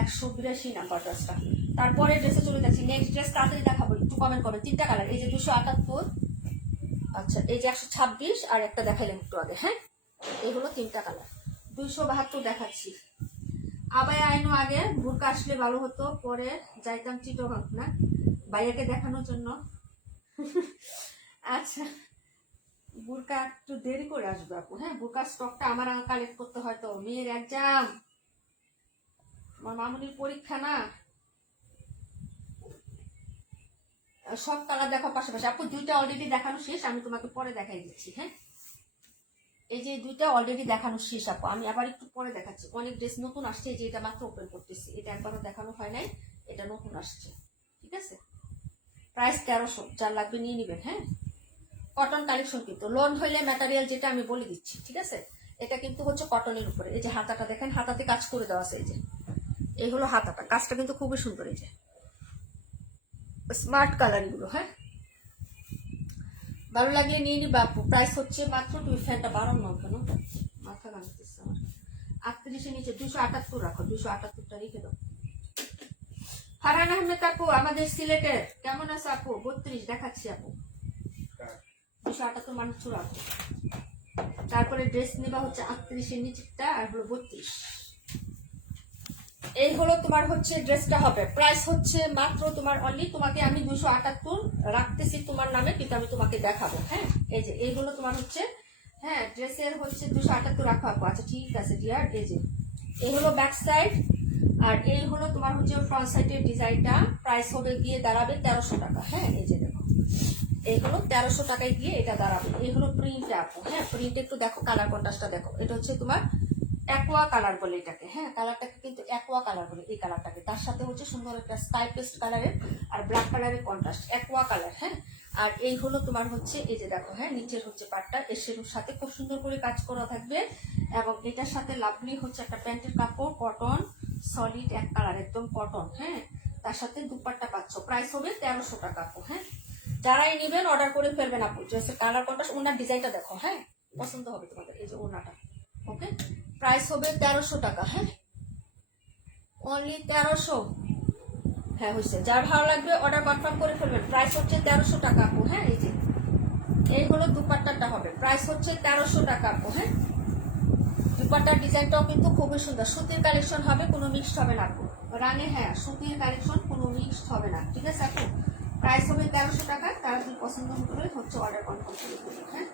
182 নাম্বার ড্রেসটা। তারপরে ড্রেসে চলে যাচ্ছি। নেক্সট ড্রেস তাড়াতাড়ি দেখাবো, একটু কমেন্ট করবেন। 3টা কালার, এই যে 278, আচ্ছা এই যে 126, আর একটা দেখাইলাম একটু আগে। হ্যাঁ, এই হলো 3টা কালার। 272 দেখাচ্ছি। আবায় আইনো আগে বুরকা আসলে ভালো হতো, পরে যাইতাম চিটোগাং না ভাইয়াকে দেখানোর জন্য। আচ্ছা, বুরকা একটু দেরি করে আসবে আপু। হ্যাঁ, বুরকার স্টকটা আমার কালেক্ট করতে হয়, তো মেয়ের এক্সাম, আমার মামুনির পরীক্ষা না, সব কালার দেখো পাশাপাশি। আপু 2টা অলরেডি দেখানো শেষ, আমি তোমাকে পরে দেখাই দিচ্ছি। হ্যাঁ, এই যে 2টা অলরেডি দেখানো শেষ আপু, আমি আবার একটু পরে দেখাচ্ছি। অনেক ড্রেস নতুন আসছে, যে এটা মাত্র ওপেন করতেছি, এটা একবারও দেখানো হয় নাই, এটা নতুন আসছে। ঠিক আছে, প্রাইস 1300, যার লাগবে নিয়ে নেবেন। হ্যাঁ, কটন কালেকশন কিন্তু লোন হইলে ম্যাটেরিয়াল যেটা আমি বলে দিচ্ছি। ঠিক আছে, এটা কিন্তু হচ্ছে কটনের উপরে। এই যে হাতাটা দেখেন, হাতাতে কাজ করে দেওয়া আছে। এই যে এই হলো হাতাটা, কাজটা কিন্তু খুবই সুন্দর। এই যে স্মার্ট কালার এগুলো। হ্যাঁ, ভালো লাগলে নিয়ে নিবা আপু। প্রাইস হচ্ছে মাত্র, তুমি ফ্যানটা বাড়ান না কেন, মাথা ভাঙতেছে আমার। 38-এর নিচে 278 রাখো, 278টা রেখে দাও। ফারহান আহমেদ আপু আমাদের সিলেটের, কেমন আছে আপু? 32 দেখাচ্ছি আপু, 278 মানুষ রাখো। তারপরে ড্রেস নিবা হচ্ছে 38-এর নিচেরটা, আর হলো 32। এই হলো তোমার হচ্ছে ড্রেসটা হবে। প্রাইস হচ্ছে মাত্র তোমার অনলি, তোমাকে আমি 278 রাখতেছি তোমার নামে, কিন্তু আমি তোমাকে দেখাবো। হ্যাঁ, এই যে এইগুলো তোমার হচ্ছে, হ্যাঁ ড্রেসের হচ্ছে 278 রাখা। আচ্ছা ঠিক আছে ডিয়ার। এই যে এই হলো ব্যাক সাইড, আর এই হলো তোমার হচ্ছে ফ্রন্ট সাইডের ডিজাইনটা। প্রাইস হবে গিয়ে দাঁড়াবে 1300 টাকা। হ্যাঁ, এই যে দেখো, এই হলো 1300 টাকায় গিয়ে এটা দাঁড়াবে। এই হলো প্রিন্ট আপু। হ্যাঁ, প্রিন্ট একটু দেখো, কালার কন্ট্রাস্টটা দেখো। এটা হচ্ছে তোমার অ্যাকোয়া কালার বলে এটাকে। হ্যাঁ, কালারটাকে কিন্তু অ্যাকোয়া কালার বলে এই কালারটাকে। তার সাথে হচ্ছে সুন্দর একটা স্কাই পেস্ট কালারের আর ব্ল্যাক কালারের কন্ট্রাস্ট, অ্যাকোয়া কালার। হ্যাঁ, আর এই হলো তোমার হচ্ছে, এই যে দেখো, হ্যাঁ নিচের হচ্ছে পাটটা এর সাথে খুব সুন্দর করে কাজ করা থাকবে, এবং এটার সাথে লাভলি হচ্ছে একটা প্যান্টের কাপড়, কটন সলিড এক কালার, একদম কটন। হ্যাঁ, তার সাথে দুপাট্টা পাচ্ছ। প্রাইস হবে 1300 টাকা আপু। হ্যাঁ, যারাই নেবেন অর্ডার করে ফেলবেন আপু। ড্রেসের কালার কন্ট্রাস্ট, ওনার ডিজাইনটা দেখো। হ্যাঁ, পছন্দ হবে তোমাদের। এই যে ওনাটা, ওকে, প্রাইস হবে 1300 টাকা। হ্যাঁ, অনলি 1300। হ্যাঁ হয়েছে, যার ভালো লাগবে অর্ডার কনফার্ম করে ফেলবেন। প্রাইস হচ্ছে 1300 টাকা আপু। হ্যাঁ, এই যে এই হলো দুপাট্টাটা হবে, প্রাইস হচ্ছে 1300 টাকা আপু। হ্যাঁ, দুপাট্টার ডিজাইনটাও কিন্তু খুবই সুন্দর। সুতির কালেকশন হবে, কোনো মিক্সড হবে না আপু। রানে, হ্যাঁ সুতির কালেকশন, কোনো মিক্সড হবে না। ঠিক আছে আপু, প্রাইস হবে 1300 টাকা। তারা যদি পছন্দ করে হচ্ছে অর্ডার কনফার্ম করে ফেলবেন। হ্যাঁ,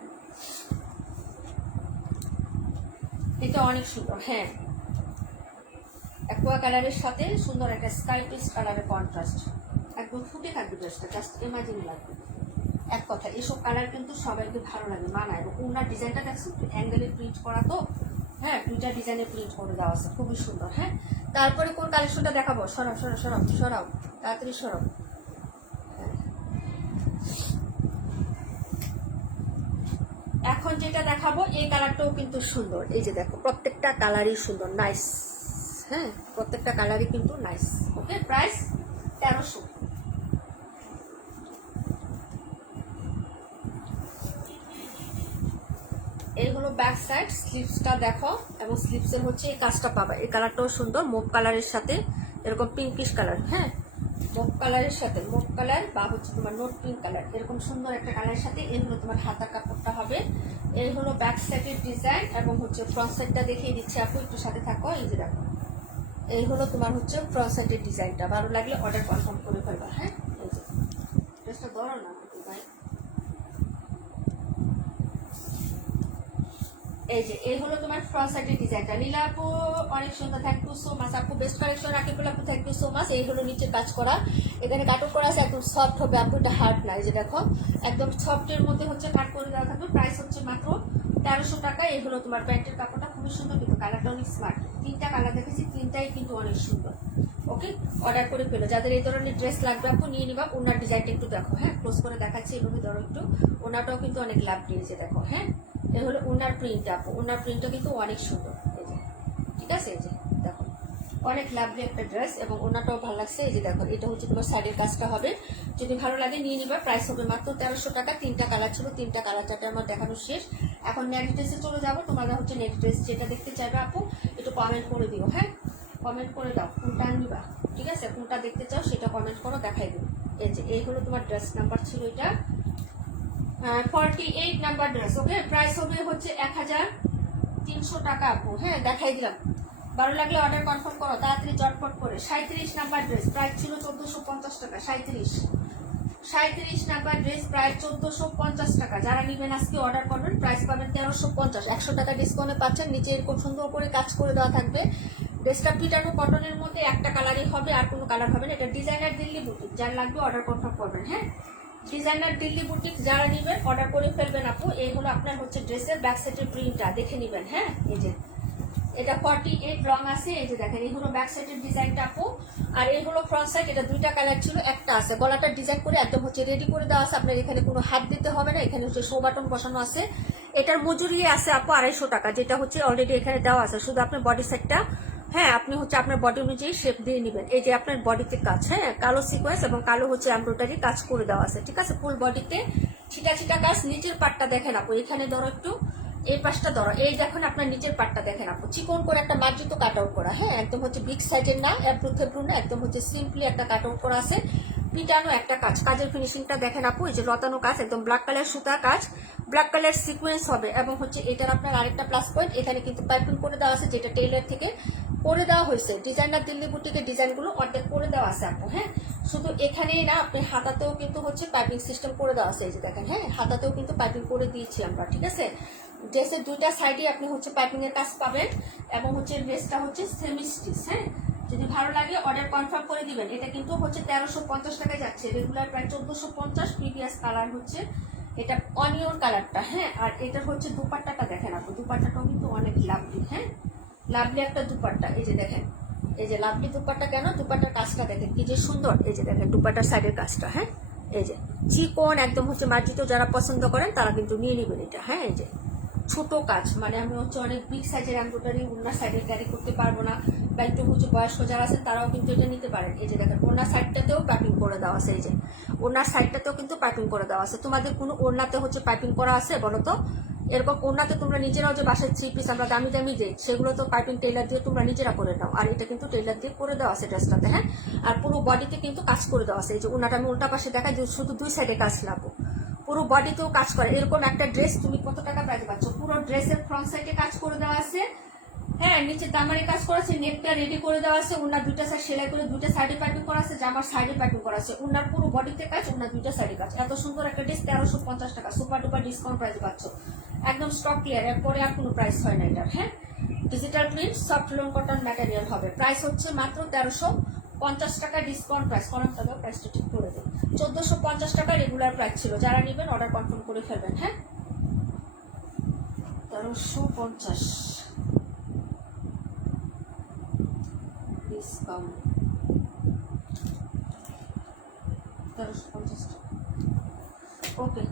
এটা অনেক সুন্দর। হ্যাঁ, অ্যাকোয়া কালারের সাথে সুন্দর একটা স্কাই পেস্ট কালারের কন্ট্রাস্ট, একদম ফুটে থাকবে ড্রেসটা, জাস্ট ইমাজিন লাগবে। এক কথা, এসব কালার কিন্তু সবাইকে ভালো লাগে, মানায়। এবং ওনার ডিজাইনটা দেখছো, অ্যাঙ্গেলে প্রিন্ট করা তো। হ্যাঁ, 2টা ডিজাইনে প্রিন্ট করে দেওয়া আছে, খুবই সুন্দর। হ্যাঁ, তারপরে কোন কালেকশনটা দেখাবো? সরাও সরাও সরাও সরাও, তাড়াতাড়ি সরাও। হ্যাঁ, এখন যেটা দেখাবো এই কালারটাও কিন্তু সুন্দর। এই যে দেখো, প্রত্যেকটা কালারই সুন্দর, নাইস। হ্যাঁ, প্রত্যেকটা কালারই কিন্তু নাইস। ওকে, প্রাইস 1300। এই হলো ব্যাক সাইড, স্লিভসটা দেখো, এবং স্লিভসের হচ্ছে এই কাজটা পাবা। এই কালারটাও সুন্দর, মুভ কালারের সাথে এরকম পিঙ্কিশ কালার। হ্যাঁ, মুভ কালারের সাথে, মুভ কালার বা হচ্ছে তোমার নোট পিঙ্ক কালার, এরকম সুন্দর একটা কালারের সাথে এই হলো তোমার হাতার কাপড়টা হবে। এই হলো ব্যাক সাইডের ডিজাইন এবং হচ্ছে ফ্রন্ট সাইডটা দেখিয়ে দিচ্ছি আপু, একটু সাথে থাকো। এই যে দেখো, এই হলো তোমার হচ্ছে ফ্রন্ট সাইডের ডিজাইনটা। ভালো লাগলে অর্ডার কনফার্ম করে ফেলবা। হ্যাঁ, এই যে ড্রেসটা ধরো না ভাই। এই যে এই হলো তোমার ফ্রন্ট সাইডের ডিজাইনটা। নীলা আপু অনেক সুন্দর, থ্যাংক ইউ সো মাচ আপু, বেস্ট কালেকশন রাকিবুল আপু, থ্যাংক ইউ সো মাচ। এই হলো নিচে কাজ করা, এখানে কাটও করা আছে, একদম সফট হবে আপু, এটা হার্ড না। এই যে দেখো একদম সফটের মধ্যে হচ্ছে কাট করে দেওয়া থাকবে। প্রাইস হচ্ছে মাত্র 1300 টাকা। এই হলো তোমার প্যান্টের কাপড়টা, খুবই সুন্দর কিন্তু কালারটা অনেক স্মার্ট। 3টা কালার দেখেছি, 3টাই কিন্তু অনেক সুন্দর। ওকে, অর্ডার করে ফেলো। যাদের এই ধরনের ড্রেস লাগবে আপু নিয়ে নিবা। ওনার ডিজাইনটা একটু দেখো, হ্যাঁ ক্লোজ করে দেখাচ্ছি, এভাবে ধরো একটু। ওনাটাও কিন্তু অনেক লাভ দিয়েছে, দেখো। হ্যাঁ, এই হলো ওনার প্রিন্টটা আপু, ওনার প্রিন্টটা কিন্তু অনেক সুন্দর। এই যে ঠিক আছে, এই যে দেখো অনেক লাভলি একটা ড্রেস এবং ওনাটাও ভালো লাগছে। এই যে দেখো, এটা হচ্ছে তোমার সাইডের কাজটা হবে। যদি ভালো লাগে নিয়ে নিবা। প্রাইস হবে মাত্র 1300 টাকা। 3টা কালার ছিল, 3টা কালার চারটে আমার দেখানো শেষ। এখন নেক্সট ড্রেসে চলে যাবো। তোমরা হচ্ছে নেক্সট ড্রেস যেটা দেখতে চাইবে আপু একটু কমেন্ট করে দিও। হ্যাঁ, কমেন্ট করে দাও কোনটা নিবা, ঠিক আছে? কোনটা দেখতে চাও সেটা কমেন্ট করো, দেখাই দেবো। এই যে এই হলো তোমার ড্রেস নাম্বার ছিল এটা 48 নাম্বার ড্রেস। ওকে, প্রাইস হবে হচ্ছে 1300 টাকা আপু। হ্যাঁ, দেখাই দিলাম। ভালো লাগলে অর্ডার কনফার্ম করো তাড়াতাড়ি চটপট করে। 37 নাম্বার ড্রেস, প্রাইস ছিল 1450 টাকা। 37 নাম্বার ড্রেস, প্রাইস 1450 টাকা। যারা নিবেন আজকে অর্ডার করবেন, প্রাইস পাবেন 1350। 100 টাকা ডিসকাউন্টে পাচ্ছেন। নিচে এরকম সুন্দর করে কাজ করে দেওয়া থাকবে। ড্রেসটা পিটানো কটনের মধ্যে, একটা কালারই হবে, আর কোনো কালার হবে না। এটা ডিজাইনার দিল্লি বুটিক, যার লাগবে অর্ডার কনফার্ম করবেন। হ্যাঁ, ডিজাইনার দিল্লি বুটিক যারা নিবেন অর্ডার করে ফেলবেন আপু। এই হলো আপনার হচ্ছে ড্রেসের ব্যাক সাইডের প্রিন্টটা, দেখে নিবেন। হ্যাঁ, এই যে এটা 48 লং আছে। এই যে দেখেন, এই হলো ব্যাক সাইডের ডিজাইনটা আপু। আর এই হলো ফ্রন্ট সাইড। এটা 2টা কালার ছিল, একটা আছে। গলাটা ডিজাইন করে একদম হচ্ছে রেডি করে দেওয়া আছে। আপনার এখানে কোনো হাত দিতে হবে না। এখানে হচ্ছে শো বাটন বসানো আছে। এটার মজুরি আছে আপু 250 টাকা, যেটা হচ্ছে অলরেডি এখানে দেওয়া আছে। শুধু আপনার বডি সাইডটা, হ্যাঁ আপনি হচ্ছে আপনার বডি অনুযায়ী শেপ দিয়ে নেবেন। এই যে আপনার বডিতে কাজ, হ্যাঁ কালো সিকোয়েন্স এবং কালো হচ্ছে এমব্রয়ডারি কাজ করে দেওয়া আছে, ঠিক আছে? ফুল বডিতে ছিটা ছিটা কাজ। নিচের পাটটা দেখেন আপু, এখানে ধরো একটু, এই পাশটা ধরো, এই দেখুন আপনার নিচের পাটটা দেখেন আপু, চিকন করে একটা মার্জিত কাট আউট করা। হ্যাঁ, একদম হচ্ছে বিগ সাইজের না, এব্রু থেব্রু না, একদম হচ্ছে সিম্পলি একটা কাট আউট করা আছে। পিটানো একটা কাজ, কাজের ফিনিশিংটা দেখেন আপু। এই যে লতানো কাজ, একদম ব্ল্যাক কালার সুতা কাজ, ব্ল্যাক কালার সিকোয়েন্স হবে। এবং হচ্ছে এটার আপনার আরেকটা প্লাস পয়েন্ট, এখানে কিন্তু পাইপিং করে দেওয়া আছে, যেটা টেইলার থেকে করে দেওয়া হয়েছে। ডিজাইনার দিল্লি বুটিকের ডিজাইনগুলো অর্ধেক করে দেওয়া আছে আপু। হ্যাঁ, শুধু এখানেই না, আপনি হাতাতেও কিন্তু হচ্ছে পাইপিং সিস্টেম করে দেওয়া আছে। এই যে দেখেন, হ্যাঁ হাতাতেও কিন্তু পাইপিং করে দিয়েছি আমরা, ঠিক আছে? ড্রেসের 2টা সাইডে আপনি হচ্ছে পাইপিং এর কাজ পাবেন এবং হচ্ছে ড্রেসটা হচ্ছে সেমি স্টিচ। হ্যাঁ, যদি ভালো লাগে অর্ডার কনফার্ম করে দিবেন। এটা কিন্তু হচ্ছে 1350 টাকায় যাচ্ছে, রেগুলার প্রায় 1450। প্রিভিয়াস কালার হচ্ছে এটা অনিয়ন কালারটা। হ্যাঁ, আর এটার হচ্ছে দুপাট্টাটা দেখেন আপু, দুপাট্টাটাও কিন্তু অনেক লাভলি। হ্যাঁ, লাভলি একটা দুপাট্টা। এই যে দেখেন, এই যে লাভলি দুপাট্টা। কেন? দুপাট্টার কাজটা দেখেন কি যে সুন্দর। এই যে দেখেন দুপাট্টার সাইডের কাজটা। হ্যাঁ, এই যে চিকন একদম হচ্ছে মার্জিত, যারা পছন্দ করেন তারা কিন্তু নিয়ে নেবেন এটা। হ্যাঁ, এই যে ছোট কাজ, মানে আমি হচ্ছে অনেক বিগ সাইজের এমব্রয়ডারি ওনার সাইডে ক্যারি করতে পারবো না, বা একটু হচ্ছে বয়স্ক যারা আছেন তারাও কিন্তু এটা নিতে পারেন। এই যে দেখেন ওনার সাইডটাতেও পাইপিং করে দেওয়া আছে। এই যে ওনার সাইডটাতেও কিন্তু পাইপিং করে দেওয়া আছে। তোমাদের কোনো ওড়নাতে হচ্ছে পাইপিং করা আছে বলো তো? এরকম ওড়নাতে তোমরা নিজেরাও যে বাসায় 3 পিস আমরা দামি দামি দিই, সেগুলো তো পাইপিং টেইলার দিয়ে তোমরা নিজেরা করে নাও। আর এটা কিন্তু টেইলার দিয়ে করে দেওয়া আছে ড্রেসটাতে। হ্যাঁ, আর পুরো বডিতে কিন্তু কাজ করে দেওয়া আছে। এই যে ওনাটা আমি উল্টা পাশে দেখাই, যে শুধু 2 সাইডে কাজ লাবো, পুরো বডিতেও কাজ করে। এরকম একটা ড্রেস তুমি কত টাকা প্রাইস পাচ্ছ? পুরো ড্রেসের ফ্রন্ট সাইডে কাজ করে দেওয়া আছে। হ্যাঁ, নিচে দামারে কাজ করা আছে, নেকটা রেডি করে দেওয়া আছে, ওনার 2টা সাইড সেলাই করে 2টা সাইডে পাইপিং করা আছে, জামার সাইডে পাইপিং করা আছে, ওনার পুরো বডিতে কাজ, ওনার 2টা সাইডে কাজ। এত সুন্দর একটা ড্রেস 1350 টাকা, সুপার ডুপার ডিসকাউন্ট প্রাইস পাচ্ছ। একদম স্টক ক্লিয়ার, এরপরে আর কোনো প্রাইস হয় না এটার। হ্যাঁ, digital print soft loan cotton material হবে। প্রাইস হচ্ছে মাত্র 1350 টাকা, ডিসকাউন্ট প্রাইস। করার তবে প্রাইসটা ঠিক করে দেবো। 1450 টাকা রেগুলার প্রাইস ছিল। যারা নেবেন অর্ডার কনফার্ম করে ফেলবেন। হ্যাঁ, 1350 ডিসকাউন্ট, 1350। ওকে,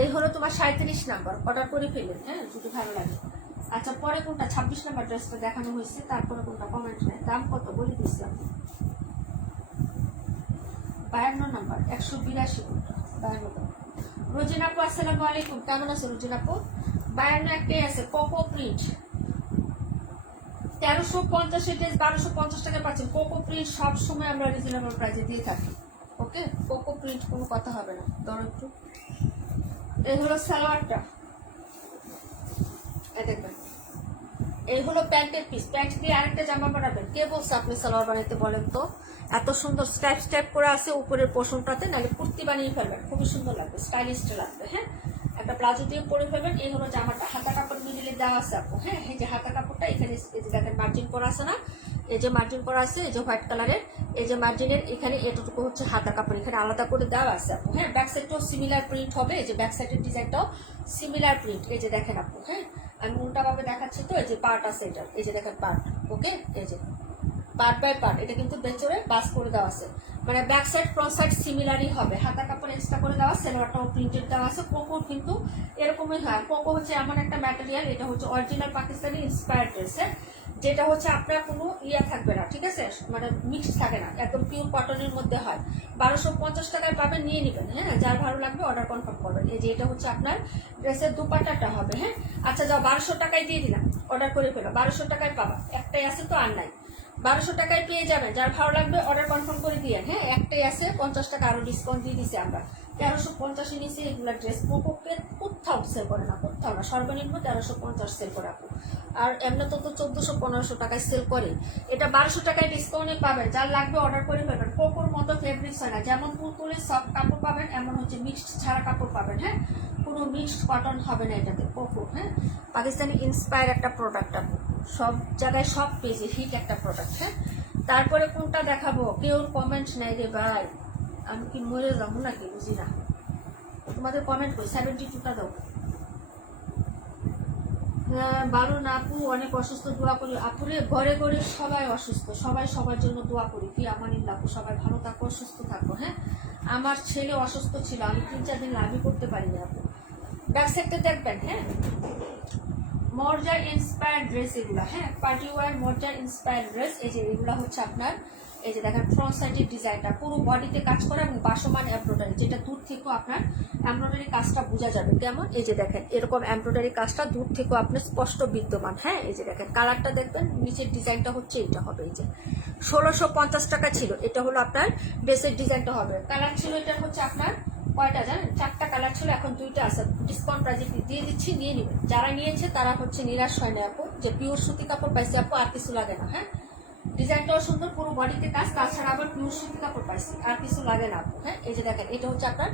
এই হলো তোমার 37 নাম্বার। অর্ডার করে ফেলেন। হ্যাঁ, যদি ভালো লাগে। আচ্ছা, পরে কোনটা? 26 নাম্বার ড্রেসটা দেখানো হয়েছে, তারপরে কোনটা কমেন্ট নেই। দাম কত বলে দিচ্ছিলাম? 52 নাম্বার, 182 কোনটা? 52 টাকা। রোজিনা আপু আসসালামু আলাইকুম, কেমন আছে রোজিনা আপু? 52 একটাই আছে, কোকো প্রিন্ট, 1350 ড্রেস 1250 টাকা পাচ্ছেন। কোকো প্রিন্ট সবসময় আমরা রিজনেবল প্রাইসে দিয়ে থাকি। ওকে, কোকো প্রিন্ট কোনো কথা হবে না। ধরো একটু, এই হলো সালোয়ারটা, এই দেখবেন, এই হলো প্যান্টের পিস। প্যান্ট দিয়ে আরেকটা জামা বানাবেন। কে বলছে আপনি সালোয়ার বানাইতে বলেন তো? এত সুন্দর স্ট্যাপ স্ট্যাপ করে আছে উপরের পোর্শনটাতে, নাহলে কুর্তি বানিয়ে ফেলবেন, খুবই সুন্দর লাগবে, স্টাইলিশ লাগবে। হ্যাঁ, একটা প্লাজো দিয়ে পরে ফেলবেন। এই হলো জামাটা, হাতা কাপড় মিডিলে দেওয়া আছে আপু। হ্যাঁ, এই যে হাতা কাপড়টা এখানে এই যে দেখেন মার্জিন করা আছে না, এই যে মার্জিন করা আছে, এই যে হোয়াইট কালারের, এই যে মার্জিনের এখানে এতটুকু হচ্ছে হাতা কাপড়, এখানে আলাদা করে দেওয়া আছে আপু। হ্যাঁ, ব্যাক সাইডটাও সিমিলার প্রিন্ট হবে, এই যে ব্যাক সাইডের ডিজাইনটাও সিমিলার প্রিন্ট, এই যে দেখেন আপু। হ্যাঁ, আমি উল্টাভাবে দেখাচ্ছি তো, এই যে পার্ট আছে এটা, এই যে দেখেন পার্ট। ওকে, এই যে পার্ট বাই পার্ট, এটা কিন্তু বেচরে বাস করে দেওয়া আছে, মানে ব্যাক সাইড ফ্রন্ট সাইড সিমিলারই হবে। হাতা কাপড় এক্সট্রা করে দেওয়া, সেলোয়ারটাও প্রিন্টেড দেওয়া আছে। কোকো কিন্তু এরকমই হয়। কোকো হচ্ছে এমন একটা ম্যাটেরিয়াল, এটা হচ্ছে অরিজিনাল পাকিস্তানি ইন্সপায়ার্ড ড্রেস, যেটা হচ্ছে আপনার কোনো ইয়া থাকবে না, ঠিক আছে, মানে মিক্স থাকে না, একদম পিওর কটনের মধ্যে হয়। 1250 টাকায় পাবেন, নিয়ে নেবেন। হ্যাঁ, যার ভালো লাগবে অর্ডার কনফার্ম করবেন। এই যে এটা হচ্ছে আপনার ড্রেসের দুপাট্টাটা হবে। হ্যাঁ, আচ্ছা যাও, 1200 টাকায় দিয়ে দিলাম, অর্ডার করে ফেলো, 1200 টাকায় পাবা। একটাই আছে তো, আর নাই, 1200 টাকায় পেয়ে যাবেন। যার ভালো লাগবে অর্ডার কনফার্ম করে দিয়ে। হ্যাঁ, একটাই আছে, 50 টাকা আরো ডিসকাউন্ট দিয়ে দিচ্ছি আমরা। 1350 নিচে এগুলা ড্রেস কোকোকে কোথাও সেল করে না, কোথাও না, সর্বনিম্ন 1350 সেল করে আপু। আর এমনি তো 1400-1500 টাকায় সেল করে, এটা 1200 টাকায় ডিসকাউন্টে পাবেন। যার লাগবে অর্ডার করে ফেলবেন। কোকোর মতো ফেব্রিক্স হয় না, যেমন পুতুলে সফট কাপড় পাবেন, এমন হচ্ছে মিক্সড ছাড়া কাপড় পাবেন। হ্যাঁ, কোনো মিক্সড কটন হবে না এটাতে, কোকো। হ্যাঁ, পাকিস্তানি ইন্সপায়ার একটা প্রোডাক্ট আপু, সব জায়গায় সব পেজে হিট একটা প্রোডাক্ট। হ্যাঁ, তারপরে কোনটা দেখাবো? কেউ কমেন্ট নেই রে ভাই, আমি কি মরে যাবো নাকি বুঝি না। তোমাদের কমেন্ট করি, 72টা দাও। হ্যাঁ, ভালো না আপু, অনেক অসুস্থ, দোয়া করি আপুরে। ঘরে ঘরে সবাই অসুস্থ, সবাই সবার জন্য দোয়া করি। কি আমানিল্লাহ আপু, সবাই ভালো থাকো, সুস্থ থাকো। হ্যাঁ, আমার ছেলে অসুস্থ ছিল, আমি 3-4 দিন লাভই করতে পারি না আপু। ব্যাক সাইডটা দেখবেন। হ্যাঁ, মর্জার ইন্সপায়ার্ড ড্রেস এগুলা। হ্যাঁ, পার্টি ওয়ার মর্জার ইন্সপায়ার্ড ড্রেস। এই যে এগুলা হচ্ছে আপনার, এই যে দেখেন ফ্রন্ট সাইডের ডিজাইনটা পুরো বডিতে কাজ করা এবং বাসমান এমব্রয়ডারি, যেটা দূর থেকেও আপনার এমব্রয়ডারি কাজটা বোঝা যাবে কেমন। এই যে দেখেন এরকম এমব্রয়ডারি কাজটা দূর থেকেও আপনার স্পষ্ট বিদ্যমান। হ্যাঁ, এই যে দেখেন কালারটা দেখবেন, নিচের ডিজাইনটা হচ্ছে এটা হবে। এই যে 1650 টাকা ছিল, এটা হলো আপনার বেসের ডিজাইনটা হবে। কালার ছিল এটা হচ্ছে আপনার কয়টা জানেন? 4টা কালার ছিল, এখন 2টা আছে। ডিসকাউন্ট প্রাইজে দিয়ে দিচ্ছি, নিয়ে নেবেন। যারা নিয়েছে তারা হচ্ছে নিরাশ হয় না আপু, যে পিওর সুতি কাপড় পাইছে আপু, আর কিছু লাগে না। হ্যাঁ, ডিজাইনটাও সুন্দর, পুরো বডিতে কাজ, তাছাড়া আবার পিওর সুতি কাপড় পাইছি, আর কিছু লাগে না আপু। হ্যাঁ, এই যে দেখেন এটা হচ্ছে আপনার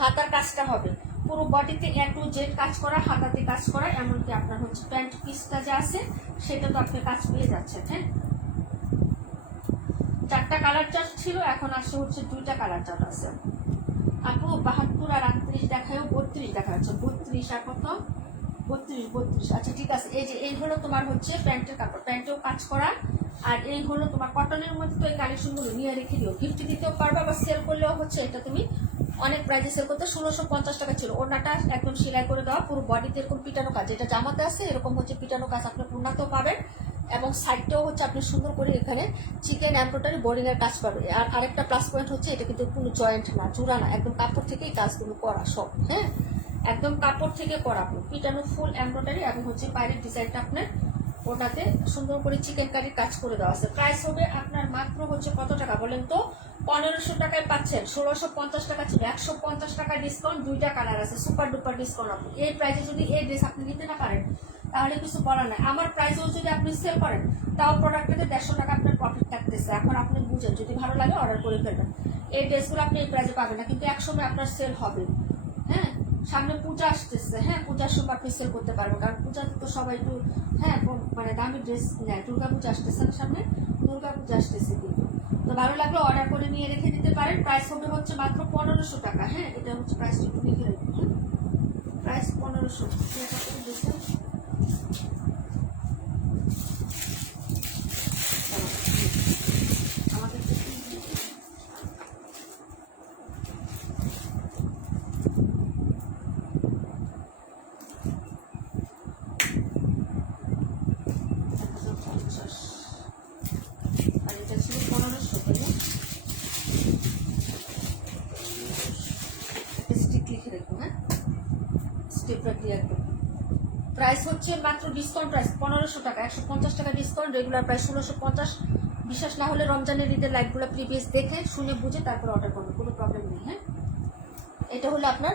হাতার কাজটা হবে, পুরো বডিতে A to Z কাজ করা, হাতাতে কাজ করা, এমনকি আপনার হচ্ছে প্যান্ট পিসটা যে আছে সেটা তো আপনি কাজ পেয়ে যাচ্ছেন। হ্যাঁ, 4টা কালার চার্ট ছিল, এখন আসছে হচ্ছে 2টা কালার চার্ট আছে আপু। 72 আর 38 দেখায়ও 32 দেখা যাচ্ছে। 32 আর কত? 32। আচ্ছা ঠিক আছে। এই যে এই হলো তোমার হচ্ছে প্যান্টের কাপড়, প্যান্টেও কাজ করা। আর এই হলো তোমার কটনের মধ্যে, তো এই কালেকশনগুলো নিয়ে রেখে দিও, গিফট দিতেও পারবা, বা সেল করলেও হচ্ছে এটা তুমি অনেক প্রাইজে সেল করতে। 1650 টাকা ছিল। ওড়নাটা একদম সেলাই করে দেওয়া, পুরো বডিতে এরকম পিটানো কাজ, যেটা জামাতে আছে এরকম হচ্ছে পিটানো কাজ আপনি ওড়নাতেও পাবেন, এবং সাইডটাও হচ্ছে আপনি সুন্দর করে এখানে চিকেন এমব্রয়ডারি বোর্ডিং এর কাজ পাবে। আর আরেকটা প্লাস পয়েন্ট হচ্ছে এটা কিন্তু কোনো জয়েন্ট না, জোড়া না, একদম কাপড় থেকেই কাজগুলো করা সব। হ্যাঁ, একদম কাপড় থেকে করা, পিটানো ফুল এমব্রয়ডারি, এবং হচ্ছে বাইরের ডিজাইনটা আপনার ওটাতে সুন্দর করে চিকেন কারির কাজ করে দেওয়া আছে। প্রাইস হবে আপনার মাত্র হচ্ছে কত টাকা বলেন তো? 1500 টাকায় পাচ্ছেন। 1650 টাকা ছিল, 150 টাকা ডিসকাউন্ট, 2টা কালার আছে, সুপার ডুপার ডিসকাউন্ট আপনি। এই প্রাইসে যদি এই ড্রেস আপনি নিতে না পারেন তাহলে কিছু বলার নাই। আমার প্রাইসেও যদি আপনি সেল করেন তাও প্রোডাক্টটাতে 150 টাকা আপনার প্রফিট থাকতেছে। এখন আপনি বুঝেন, যদি ভালো লাগে অর্ডার করে ফেলবেন। এই ড্রেসগুলো আপনি এই প্রাইসে পাবেন না, কিন্তু একসময় আপনার সেল হবে। হ্যাঁ, সামনে পূজা আসতেছে। হ্যাঁ, পূজার সময় আপনি সেল করতে পারবেন, কারণ পূজাতে তো সবাই একটু মানে দামি ড্রেস নেয়। দুর্গা পূজা আসতেছে না, সামনে দুর্গা পূজা আসতেছে, কিন্তু তো ভালো লাগলে অর্ডার করে নিয়ে রেখে দিতে পারেন। প্রাইস হবে হচ্ছে মাত্র 1500 টাকা। হ্যাঁ, এটা হচ্ছে প্রাইসটা একটু লিখে রাখবেন। হ্যাঁ, প্রাইস 1500। আমাদের আর এটা ছিল 1500 টাকা। স্টিক লিখে রাখবো। হ্যাঁ, স্টেপ রাখি একদম। প্রাইস হচ্ছে হচ্ছে মাত্র ডিসকাউন্ট প্রাইস 1500 টাকা, 150 টাকা ডিসকাউন্ট, রেগুলার প্রাইস 1650। বিশ্বাস না হলে রমজানের ঈদের লাইভগুলো প্রিভিয়াস দেখে শুনে বুঝে তারপর অর্ডার করবেন, কোনো প্রবলেম নেই। হ্যাঁ, এটা হলো আপনার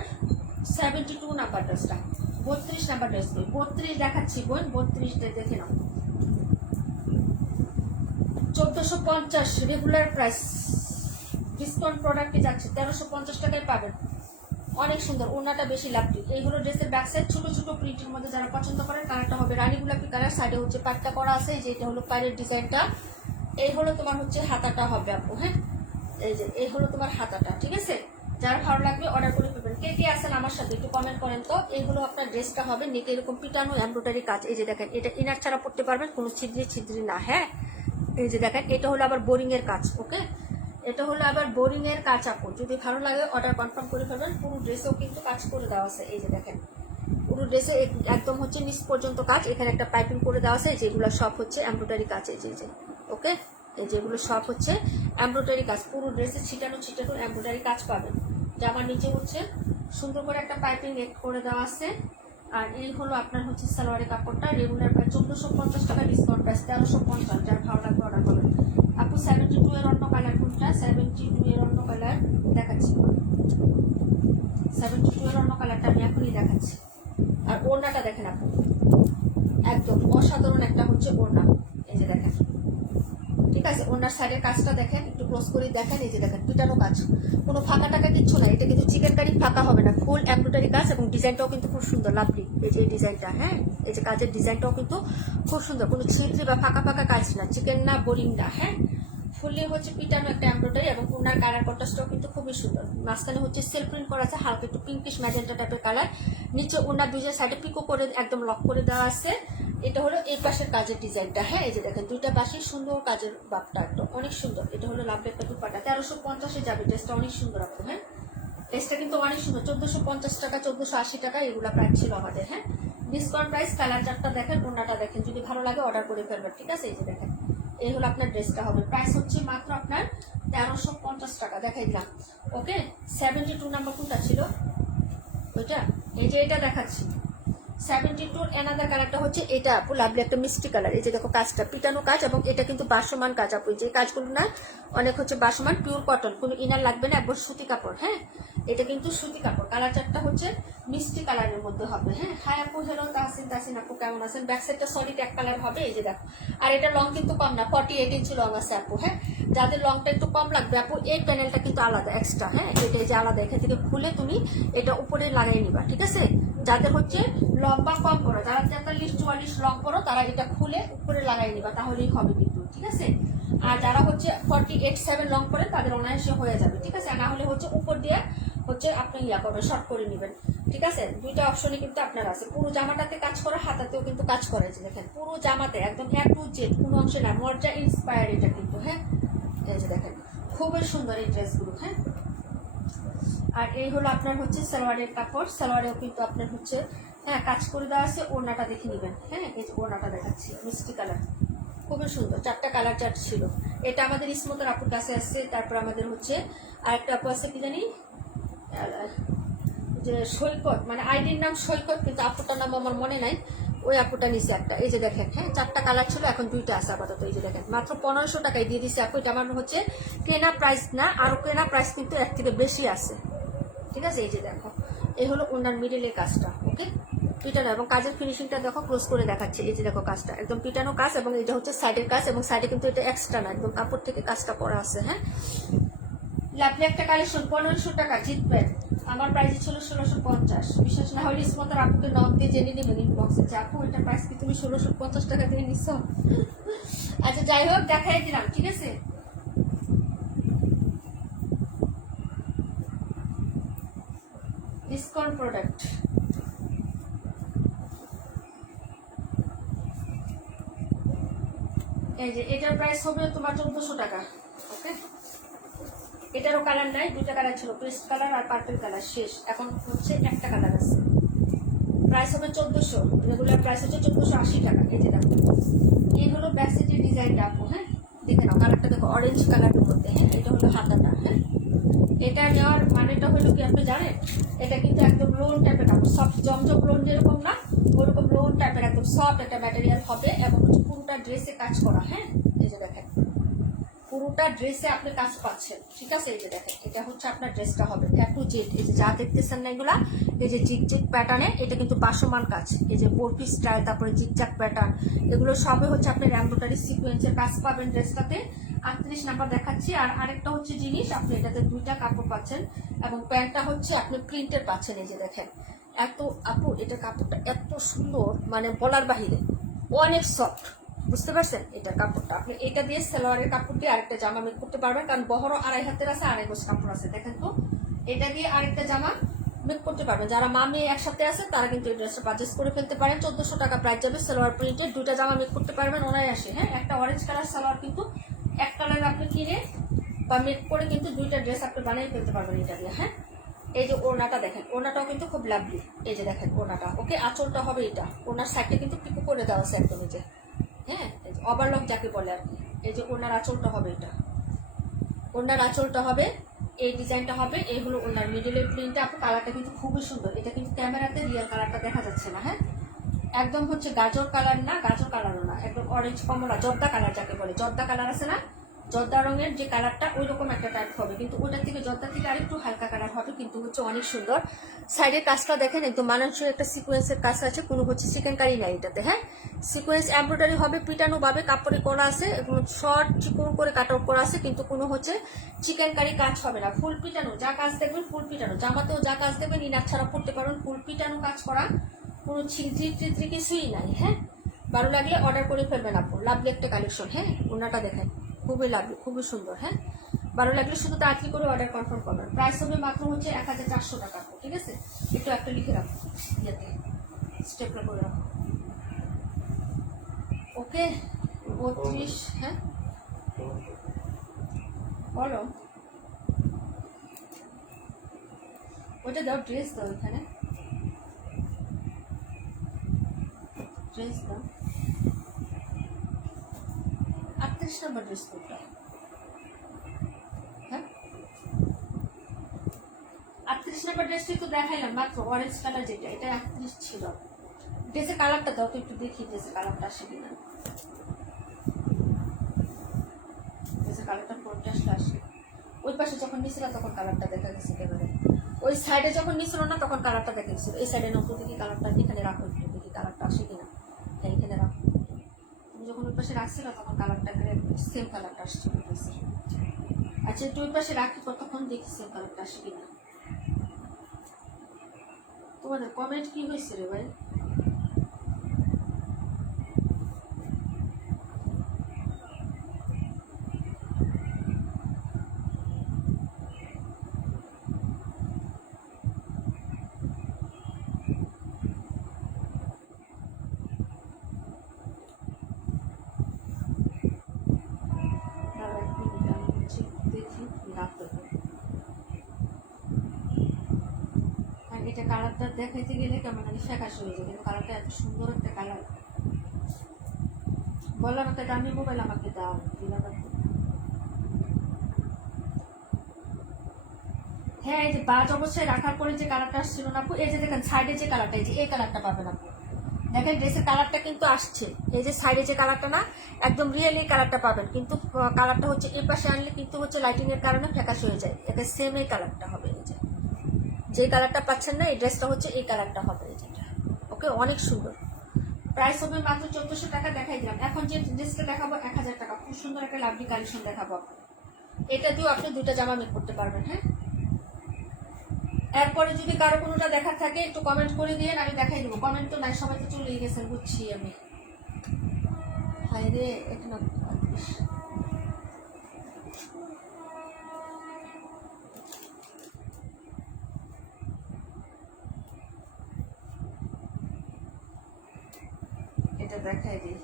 72 নাম্বার ড্রেসটা। 32 নাম্বার ড্রেস, 32 দেখাচ্ছি বোন, 32 দেখে নাও। 1450 রেগুলার প্রাইস, ডিসকাউন্ট প্রোডাক্টে যাচ্ছে 1350 টাকায় পাবেন। অনেক সুন্দর, ওড়নাটা বেশি লাভলি। এইগুলো ড্রেসের ব্যাক সাইড ছোট ছোট প্রিন্টের মধ্যে যারা পছন্দ করেন, কালারটা হবে রানী গোলাপি কালার, সাইডে হচ্ছে পাট্টা করা আছে, যে এটা হলো পায়ের ডিজাইনটা। এই হলো তোমার হচ্ছে হাতাটা হবে আপু। হ্যাঁ, এই যে এই হলো তোমার হাতাটা, ঠিক আছে। যার ভালো লাগবে অর্ডার করে ফেলবেন। কে কে আছেন আমার সাথে একটু কমেন্ট করেন তো। এইগুলো আপনার ড্রেসটা হবে নেকে এরকম পিটানো এমব্রয়ডারি কাজ। এই যে দেখেন, এটা ইনার ছাড়া পড়তে পারবেন, কোনো ছিদ্রি ছিদ্রি না। হ্যাঁ, এই যে দেখেন, এটা হলো আবার বোরিং এর কাজ। ওকে, এটা হলো আবার বোরিং এর কাজ আপু। যদি ভালো লাগে অর্ডার কনফার্ম করে ফেলবেন। পুরো ড্রেসেও কিন্তু কাজ করে দেওয়া আছে। এই যে দেখেন, পুরো ড্রেসে একদম হচ্ছে নিচ পর্যন্ত কাজ। এখানে একটা পাইপিং করে দেওয়া আছে, যেগুলো সব হচ্ছে এমব্রয়ডারি কাজ। এই যে ওকে, এই যেগুলো সব হচ্ছে এমব্রয়ডারি কাজ। পুরো ড্রেসে ছিটানো ছিটানো এমব্রয়ডারি কাজ পাবেন। জামার নিচে হচ্ছে সুন্দর করে একটা পাইপিং করে দেওয়া আছে। আর এই হলো আপনার হচ্ছে সালোয়ারের কাপড়টা। রেগুলার প্রায় 1450 টাকা, ডিসকাউন্ট প্রাইস 1350। যার ভালো লাগবে অর্ডার করবেন আপু। 72 এর অন্য কালার কোনটা? 72 এর অন্য কালার দেখাচ্ছি। 72 এর অন্য কালারটা আমি এখনই দেখাচ্ছি। আর ওড়নাটা দেখেন আপু, একদম অসাধারণ একটা হচ্ছে ওড়না। এই যে দেখেন, ঠিক আছে। ওনার সাইডের কাজটা দেখেন, একটু ক্লোজ করে দেখেন। এই যে দেখেন, পিটানো কাজ, কোনো ফাঁকা টাকা কিচ্ছু না। এটা কিন্তু চিকেন কারি ফাঁকা হবে না, ফুল এমব্রয়ডারি কাজ। এবং ডিজাইনটাও কিন্তু খুব সুন্দর লাভলি। এই যে ডিজাইনটা, হ্যাঁ, এই যে কাজের ডিজাইনটাও কিন্তু খুব সুন্দর, কোনো ছিদ্রি বা ফাঁকা ফাঁকা কাজ না, চিকেন না, বোরিং না। হ্যাঁ, ফুললি হচ্ছে পিটানো একটা এমব্রয়ডারি। এবং ওনার কালার কন্ট্রাস্টটাও কিন্তু খুবই সুন্দর। মাঝখানে হচ্ছে সেলফ প্রিন্ট করা আছে, হালকা একটু পিঙ্কিশ ম্যাজেন্টা টাইপের কালার। নিচে ওনার দুইটা সাইডে পিকো করে একদম লক করে দেওয়া আছে। এটা হলো এই পাশের কাজের ডিজাইনটা। হ্যাঁ, এই যে দেখেন, দুইটা পাশে সুন্দর কাজের বাপটা একটা অনেক সুন্দর। এটা হলো লাভলি একটা দুপাটা, 1350-এ যাবে। ড্রেসটা অনেক সুন্দর আপু। হ্যাঁ, ড্রেসটা কিন্তু অনেক সুন্দর। 1450 টাকা, 1480 টাকা এগুলো প্রাইস ছিল আমাদের। হ্যাঁ, ডিসকাউন্ট প্রাইস। কালার চারটা দেখেন, ওড়নাটা দেখেন, যদি ভালো লাগে অর্ডার করে ফেলবেন, ঠিক আছে। এই যে দেখেন, এই হলো আপনার ড্রেসটা হবে। প্রাইস হচ্ছে মাত্র আপনার 1350 টাকা। দেখাই দিলাম। ওকে, 72 নাম্বার কোনটা ছিল ওইটা? এই যে এটা দেখাচ্ছি। 72 এনাদার কালারটা হচ্ছে এটা আপু, লাভলি একটা মিষ্টি কালার। এই যে দেখো, কাজটা পিটানো কাজ। এবং এটা কিন্তু বাসমান কাজ আপু। যে কাজগুলো না অনেক হচ্ছে বাসমান, পিওর কটন, কোনো ইনার লাগবে না, একবার সুতি কাপড়। হ্যাঁ, এটা কিন্তু সুতি কাপড়। কালার চারটা হচ্ছে মিষ্টি কালারের মধ্যে হবে। হ্যাঁ, হাই আপু, হ্যালো তাহসিন আপু, কেমন আছেন? ব্যাক সাইডটা সলিড এক কালার হবে। এই যে দেখো, আর এটা লং কিন্তু কম না, 48 ইঞ্চি লং আছে আপু। হ্যাঁ, যাদের লংটা একটু কম লাগবে আপু, এই প্যানেলটা কিন্তু আলাদা এক্সট্রা। হ্যাঁ, এটা যে আলাদা, এখান থেকে খুলে তুমি এটা উপরে লাগাই নিবা, ঠিক আছে। যাদের হচ্ছে লম্বা কম করো, যারা 43-44 লং করো, তারা এটা খুলে উপরে লাগাই নিবা, তাহলেই হবে কিন্তু, ঠিক আছে। আর যারা হচ্ছে 48-7 লং করে, তাদের অনায়াসে হয়ে যাবে, ঠিক আছে। না হলে হচ্ছে উপর দিয়ে হচ্ছে আপনি ইয়া করবেন, শর্ট করে নেবেন, ঠিক আছে। দুইটা অপশনই কিন্তু আপনার আছে। পুরো জামাটাতে কাজ করা, হাতাতেও কিন্তু কাজ করা। যে দেখেন, পুরো জামাতে একদম A to Z, কোনো অংশে না। মর্জা ইন্সপায়ার এটা কিন্তু। হ্যাঁ, এই যে দেখেন, খুবই সুন্দর এই ড্রেসগুলো। হ্যাঁ, আর এই হলো আপনার হচ্ছে সালোয়ারের কাপড়। সালোয়ারেও কিন্তু আপনার হচ্ছে হ্যাঁ কাজ করে দেওয়া আছে। ওড়নাটা দেখে নেবেন। হ্যাঁ, এই যে ওড়নাটা দেখাচ্ছি, মিষ্টি কালার, খুবই সুন্দর। চারটা কালার চার্ট ছিল। এটা আমাদের ইসমতের আপুর কাছে আসছে। তারপর আমাদের হচ্ছে আরেকটা আপু আছে, কি জানি যে সৈকত, মানে আইডির নাম সৈকত, কিন্তু আপুটার নাম আমার মনে নাই। ওই আপুটা নিচে একটা। এই যে দেখেন, হ্যাঁ, চারটা কালার ছিল, এখন দুইটা আছে আপাতত। এই যে দেখেন, মাত্র 1500 টাকায় দিয়ে দিচ্ছে আপু। এটা আমার হচ্ছে কেনা প্রাইস না, আরো কেনা প্রাইস কিন্তু এর থেকে বেশি আছে, ঠিক আছে। এই যে দেখো, এই হলো ওনার মিডিলের কাজটা। ওকে, পিটানো এবং কাজের ফিনিশিংটা দেখো, ক্লোজ করে দেখাচ্ছে। এই যে দেখো, কাজটা একদম পিটানো কাজ। এবং এটা হচ্ছে সাইডের কাজ, এবং সাইডে কিন্তু এটা এক্সট্রা না, একদম কাপড় থেকে কাজটা করা আছে। হ্যাঁ, লাভলি একটা কালেকশন, 1500 টাকা জিতবেন। আমার প্রাইস ছিল 1650। বিশ্বাস না হলে ইসমতের আপুকে নক দিয়ে জেনে নেবেন ইনবক্সে, যে আপু এটা প্রাইস কি তুমি 1650 টাকা দিয়ে নিচ্ছ? আচ্ছা, যাই হোক, দেখাই দিলাম, ঠিক আছে। ডিসকাউন্ট প্রোডাক্ট, এই যে এটার প্রাইস হবে তোমার 1400 টাকা। ওকে, এটারও কালার নাই, দুইটা কালার ছিল, পেস্ট কালার আর পার্পল কালার, শেষ। এখন হচ্ছে একটা কালার আছে। প্রাইস হবে 1400, রেগুলার প্রাইস হচ্ছে 1480 টাকা। এই যে দেখো, এই হলো ব্যাক সাইডের ডিজাইনটা আপু। হ্যাঁ, দেখে নাও, কালারটা দেখো, অরেঞ্জ কালারের মধ্যে। হ্যাঁ, এটা হলো হাতাটা। হ্যাঁ, এটা নেওয়ার মানেটা হলো কি আপনি জানেন, এটা কিন্তু একদম লোন টাইপের কাপড়, সব জমজম লোন যেরকম না, ওরকম লোন টাইপের একদম সফট একটা ম্যাটেরিয়াল হবে এবং হচ্ছে পুরোটা ড্রেসে কাজ করা। হ্যাঁ, এই যে দেখেন পুরোটা ড্রেসে আপনি কাজ পাচ্ছেন, ঠিক আছে। এই যে দেখেন এটা হচ্ছে আপনার ড্রেসটা হবে টু জেড। এই যে যা দেখতেছেন না এগুলা, এই যে জিগজিগ প্যাটার্নে, এটা কিন্তু বাসমান কাজ। এই যে বোরপি স্টাইল, তারপরে জিগজাগ প্যাটার্ন, এগুলো সবই হচ্ছে আপনি এমব্রয়ডারি সিকোয়েন্সের কাজ পাবেন ড্রেসটাতে। 38 নাম্বার দেখাচ্ছি। আর আরেকটা হচ্ছে জিনিস, আপনি এটাতে দুইটা কাপড় পাচ্ছেন এবং প্যান্টটা হচ্ছে আপনি প্রিন্টের পাচ্ছেন। এই যে দেখেন এত আপু, এটা কাপড়টা এত সুন্দর, মানে বলার বাহিরে, অনেক সফট, বুঝতে পারছেন। এটার কাপড়টা আপনি এটা দিয়ে সালোয়ারের কাপড় দিয়ে আরেকটা জামা মেক করতে পারবেন, কারণ বহরও 2.5 হাতের আছে, 2.5 গজ কাপড় আছে। দেখেন তো এটা দিয়ে আরেকটা জামা মেক করতে পারবেন। যারা মামি একসাথে আছে তারা কিন্তু এই ড্রেসটা পারচেস করে ফেলতে পারেন। 1400 টাকা প্রাইস যাবে। সালোয়ার প্রিন্টের দুইটা জামা মেক করতে পারবেন অনায়াসে। হ্যাঁ, একটা অরেঞ্জ কালার সালোয়ার কিন্তু এক কালার আপনি কিনে বা মেক করে কিন্তু দুইটা ড্রেস আপনি বানিয়ে ফেলতে পারবেন এটা দিয়ে। হ্যাঁ, এই যে ওড়নাটা দেখেন, ওড়নাটাও কিন্তু খুব লাভলি। এই যে দেখেন ওড়নাটা, ওকে আঁচলটা হবে এটা, ওড়নার সাইডটা কিন্তু পিকো করে দেওয়া আছে একদম। এই যে হ্যাঁ, ওভারলক যাকে বলে আর কি। এই যে ওনার আঁচলটা হবে এটা, ওনার আঁচলটা হবে, এই ডিজাইনটা হবে, এই হলো ওনার মিডলের প্রিন্টটা। আপনার কালারটা কিন্তু খুবই সুন্দর। এটা কিন্তু ক্যামেরাতে রিয়েল কালারটা দেখা যাচ্ছে না। হ্যাঁ, একদম হচ্ছে গাজর কালার না, গাজর কালারও না, একদম অরেঞ্জ কমলা, জর্দা কালার যাকে বলে। জর্দা কালার আছে না, জর্দা রঙের যে কালারটা ওই রকম একটা টাইপ হবে, কিন্তু ওটার থেকে জর্দা থেকে আরেকটু হালকা কালার হবে, কিন্তু হচ্ছে অনেক সুন্দর। সাইডের কাজটা দেখেন, একদম মানানসই একটা সিকোয়েন্সের কাজ আছে, কোনো হচ্ছে চিকেন কারি নাই এটাতে। হ্যাঁ, সিকোয়েন্স এমব্রয়ডারি হবে, পিটানো ভাবে কাপড়ে করা আছে, এবং শর্ট চিকন করে কাট আউট করা আছে, কিন্তু কোনো হচ্ছে চিকেন কারি কাজ হবে না। ফুল পিটানো যা কাজ দেখবেন, ফুল পিটানো জামাতেও যা কাজ দেখবেন ইনার ছাড়া পড়তে পারবেন, ফুল পিটানো কাজ করা, কোনো ছিদ্রি টিদ্রি কিছুই নাই। হ্যাঁ, ভালো লাগলে অর্ডার করে ফেলবেন আপু। লাভলি একটা কালেকশন। হ্যাঁ, ওনাটা দেখেন খুবই লাভলি, খুবই সুন্দর। হ্যাঁ, ভালো লাগলে শুধু তাড়াতাড়ি করে অর্ডার কনফার্ম করবেন। প্রাইস হবে মাত্র হচ্ছে 1400 টাকা। ঠিক আছে, একটু একটা লিখে রাখো, ইয়েতে স্টেপলার করে রাখো। ওকে 32। হ্যাঁ বলো, ওইটা দাও, ড্রেস দাও, এখানে ড্রেস দাও। 38 নম্বর ড্রেস কোডটা। হ্যাঁ, 38 নম্বর ড্রেসটি তো দেখাইলাম মাত্র, অরেঞ্জ কালার যেটা, এটা 38 ছিল। ড্রেসের কালারটা দাও তো একটু দেখি, ড্রেসের কালারটা আসে কিনা। ড্রেসের কালারটা কন্ট্রাস্ট আসে। ওই পাশে যখন নিছিল তখন কালারটা দেখা গেছে একেবারে, ওই সাইডে যখন নিছিল না তখন কালারটা দেখা গেছিল। এই সাইডে নতুন দেখি কালারটা, এখানে রাখো একটু দেখি কালারটা আসে কিনা। হ্যাঁ, এখানে রাখো। তুমি যখন ওই পাশে রাখছিল তখন কালারটা সেম কালারটা আসছে ড্রেসের। আচ্ছা, একটু ওই পাশে রাখি, কতক্ষণ দেখি সেম কালারটা আসে কিনা। তোমাদের কমেন্ট কি হয়েছে রে ভাই? এটা কালারটা দেখাইতে গেলে কেমন আগে ফ্যাকাশ হয়ে যায়, কিন্তু কালারটা এত সুন্দর একটা কালার। বললাম একটা দামি মোবাইল আমাকে দাও, দিলাম। হ্যাঁ, এই যে বাজ অবস্থায় রাখার পরে যে কালারটা আসছিল না আপু, এই যে দেখেন সাইডে যে কালারটা, এই যে এই কালারটা পাবেন আপু। দেখেন ড্রেসের কালারটা কিন্তু আসছে, এই যে সাইডে যে কালারটা না, একদম রিয়েল এই কালারটা পাবেন, কিন্তু কালারটা হচ্ছে এই পাশে আনলে কিন্তু হচ্ছে লাইটিং এর কারণে ফ্যাকাশ হয়ে যায়। এটা সেম এই কালারটা হবে, এই যে কালারটা পাচ্ছেন না, এই ড্রেসটা হচ্ছে এই কালারটা হবে, এই যেটা। ওকে, অনেক সুন্দর। প্রাইস হবে মাত্র 1400 টাকা। দেখাই দিলাম। এখন যে ড্রেসটা দেখাবো 1000 টাকা, খুব সুন্দর একটা লাভলি কালেকশন দেখাবো। এটা দিয়েও আপনি দুইটা জামা মেক করতে পারবেন। হ্যাঁ, এরপরে যদি কারো কোনোটা দেখার থাকে একটু কমেন্ট করে দিয়ে আমি দেখাই দেবো। কমেন্ট তো নাই, সবাই তো চলেই গেছেন, বুঝছি আমি। হাই রে, এখানে এটা দেখাই দিই।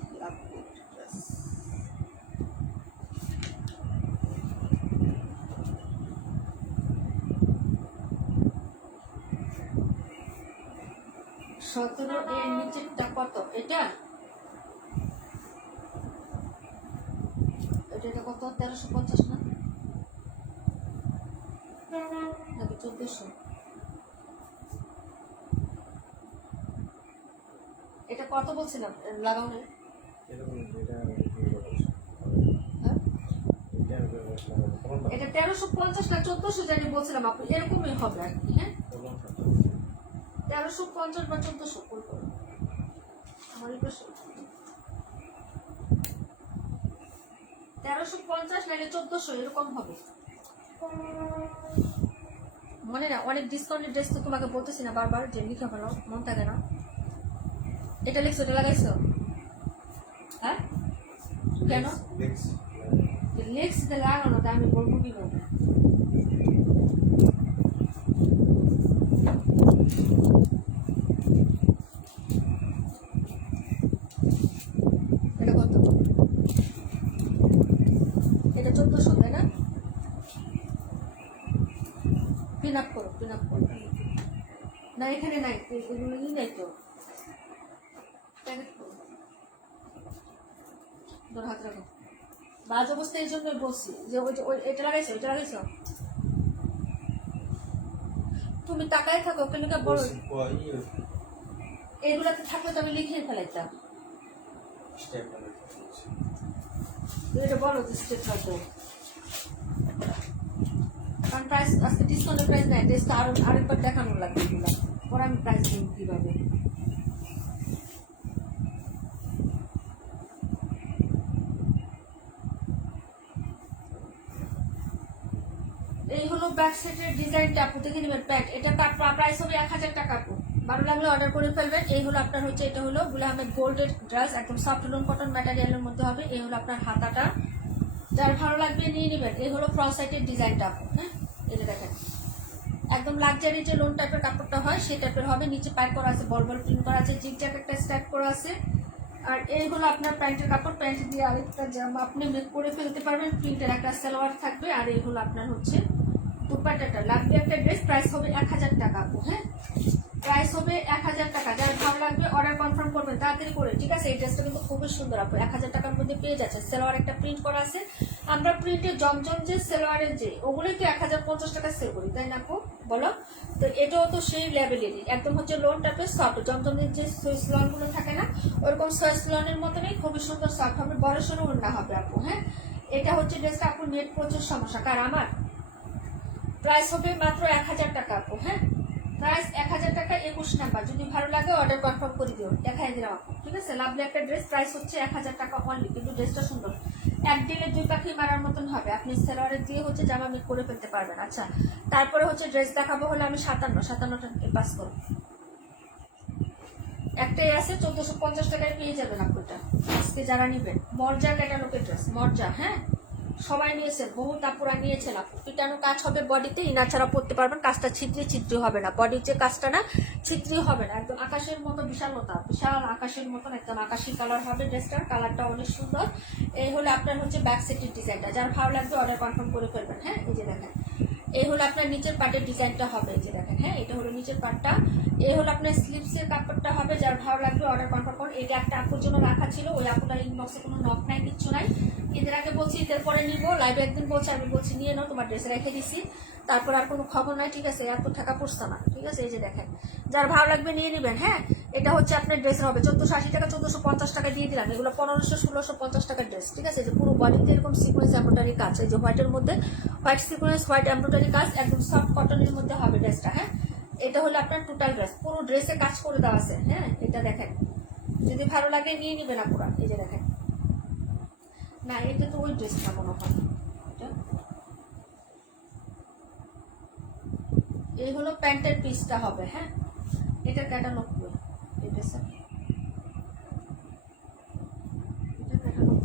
17 এর নিচেরটা কত? এটা এটা কত? 1350 না নাকি 1400? এটা কত বলছিলাম লাগানো? এটা 1350 না 1400 জানি বলছিলাম আপু, এরকমই হবে আর কি। হ্যাঁ 1350 বা 1400 বলবো আমার পাশে 1350 নাহলে 1400 এরকম হবে মনে না। অনেক ডিসকাউন্টের ড্রেস তো তোমাকে বলতেছি না বারবার যে লিখে ফেলো, মন থাকে না। এটা লিখছো, এটা লাগাইছো? হ্যাঁ কেন লেক্স লাগানো আমি বলবো কিভাবে? এটা কত? এটা 1400 তাই না? পিন আপ করো, পিন আপ করো। না এখানে নাই, এগুলো নাই তো। ধর হাত রাখো। বাজ অবস্থা এই জন্য বলছি যে এটা লাগাইছো, এটা লাগাইছো। তুমি তাকায় থাকো কেন? বলো এগুলাতে থাকলে তো আমি লিখে ফেলাইতাম। এটা বলো যে স্টেপ হয়তো, কারণ প্রাইস আজকে ডিসকাউন্টের প্রাইস নাই, টেস্টটা আরেকবার দেখানো লাগবে এগুলো, পরে আমি প্রাইস দিই কিভাবে। এই হলো ব্যাক সেটের ডিজাইনটা, আপু দেখে নেবেন। প্যান্ট এটা প্রাইস হবে 1000 টাকা। আপু ভালো লাগলে অর্ডার করে ফেলবেন। এই হলো আপনার হচ্ছে, এটা হলো গুল আহমেদ গোল্ডের ড্রেস, একদম সফট লোন কটন ম্যাটেরিয়ালের মধ্যে হবে। এই হলো আপনার হাতাটা, যার ভালো লাগবে নিয়ে নেবেন। এই হলো ফ্রন্ট সাইডের ডিজাইনটা আপু। হ্যাঁ এটা দেখেন একদম লাক্সারি যে লোন টাইপের কাপড়টা হয় সেই টাইপের হবে। নিচে প্যাক করা আছে, বল বল প্রিন্ট করা আছে, জিগ জ্যাক একটা স্ট্যাক করা আছে। আর এই হলো আপনার প্যান্টের কাপড়, প্যান্ট দিয়ে আরেকটা জামা আপনি মেক করে ফেলতে পারবেন। প্রিন্টের একটা সালোয়ার থাকবে। আর এই হলো আপনার হচ্ছে দুপাট্টাটা, লাগবে একটা ড্রেস। প্রাইস হবে 1000 টাকা আপু। হ্যাঁ প্রাইস হবে 1000 টাকা। যার ভালো লাগবে অর্ডার কনফার্ম করবেন তাড়াতাড়ি করে, ঠিক আছে? এই ড্রেসটা কিন্তু খুবই সুন্দর আপু, 1000 টাকার মধ্যে পেয়ে যাচ্ছে। সালোয়ার একটা প্রিন্ট করা আছে। আমরা প্রিন্টে জমজম যে সালোয়ারের যে ওগুলোই তো 1050 টাকা সেল করি, তাই না আপু বলো? তো এটাও তো সেই লেভেলেরই, একদম হচ্ছে লোন টাইপের সফট, জমজমের যে সুইস লনগুলো থাকে না ওরকম সুইস লনের মতনই খুবই সুন্দর সফট হবে, বড় সড়ো ওড়না হবে আপু। হ্যাঁ এটা হচ্ছে ড্রেসটা আপু নেট প্রচুর সমস্যা, কার আমার। প্রাইস হবে মাত্র 1000 টাকা আপু। হ্যাঁ প্রাইস 1000 টাকা, 21 নাম্বার। যদি ভালো লাগে অর্ডার কনফার্ম করে দিও, দেখাই দিলাম আপু, ঠিক আছে? লাভলি একটা ড্রেস, প্রাইস হচ্ছে 1000 টাকা অনলি। কিন্তু ড্রেসটা সুন্দর, এক দিলে দুই পাখি মারার মতন হবে। আপনি সালোয়ারে দিয়ে হচ্ছে জামা মেক করে ফেলতে পারবেন। আচ্ছা তারপরে হচ্ছে ড্রেস দেখাবো হলে আমি 57টা পাস করো। একটাই আছে 1450 টাকায় পেয়ে যাবেন আপনারটা আজকে যারা নিবেন। মর্জা ক্যাটালগের ড্রেস, মর্জা। হ্যাঁ সবাই নিয়েছেন, বহুত আপুরা নিয়েছেন। আপু পিটানো কাজ হবে বডিতে, ইনার ছাড়া পরতে পারবেন। কাজটা ছিদ্রি হবে না, বডির যে কাজটা না ছিদ্রি হবে না, একদম আকাশের মতো বিশালতা, বিশাল আকাশের মতন একদম আকাশি কালার হবে ড্রেসটার, কালারটা অনেক সুন্দর। এই হলো আপনার হচ্ছে ব্যাক সেটের ডিজাইনটা, যার ভালো লাগবে অর্ডার কনফার্ম করে ফেলবেন। হ্যাঁ এই যে দেখেন এই হলো আপনার নিচের পার্টের ডিজাইনটা হবে, এই যে দেখেন। হ্যাঁ এটা হলো নিচের পার্টটা, এই হলো আপনার স্লিভসের কাপড়টা হবে। যার ভালো লাগবে অর্ডার কনফার্ম করুন। এটা একটা আপুর জন্য রাখা ছিল, ওই আপুটার ইনবক্সে কোনো নক নাই, কিচ্ছু নাই। ঈদের আগে বলছি ঈদের পরে নিবো, লাইভে একদিন বলছি, আমি বলছি নিয়ে নাও, তোমার ড্রেসে রেখে দিছি। তারপর আর কোনো খবর নাই, ঠিক আছে? এত টাকা পড়ছে না, ঠিক আছে? এই যে দেখেন যার ভালো লাগবে নিয়ে নেবেন। হ্যাঁ এটা হচ্ছে আপনার ড্রেসের হবে 1480 টাকা, 1450 টাকা দিয়ে দিলাম। এগুলো 1500 1650 টাকার ড্রেস, ঠিক আছে? যে পুরো বডিতে এরকম সিকোয়েন্স এমব্রয়ডারি কাজ, এই যে হোয়াইটের মধ্যে হোয়াইট সিকোয়েন্স, হোয়াইট এমব্রয়ডারি কাজ, একদম সফট কটনের মধ্যে হবে ড্রেসটা। হ্যাঁ এটা হলো আপনার টোটাল ড্রেস, পুরো ড্রেসে কাজ করে দেওয়া আছে। হ্যাঁ এটা দেখেন, যদি ভালো লাগে নিয়ে নেবেন আপুরা। এই যে দেখেন, না এটা তো ওই ড্রেসটা মনে হয়। এই হলো প্যান্টের পিসটা হবে। হ্যাঁ এটা ক্যাটালগ এই ড্রেসের, এটা ক্যাটালগ।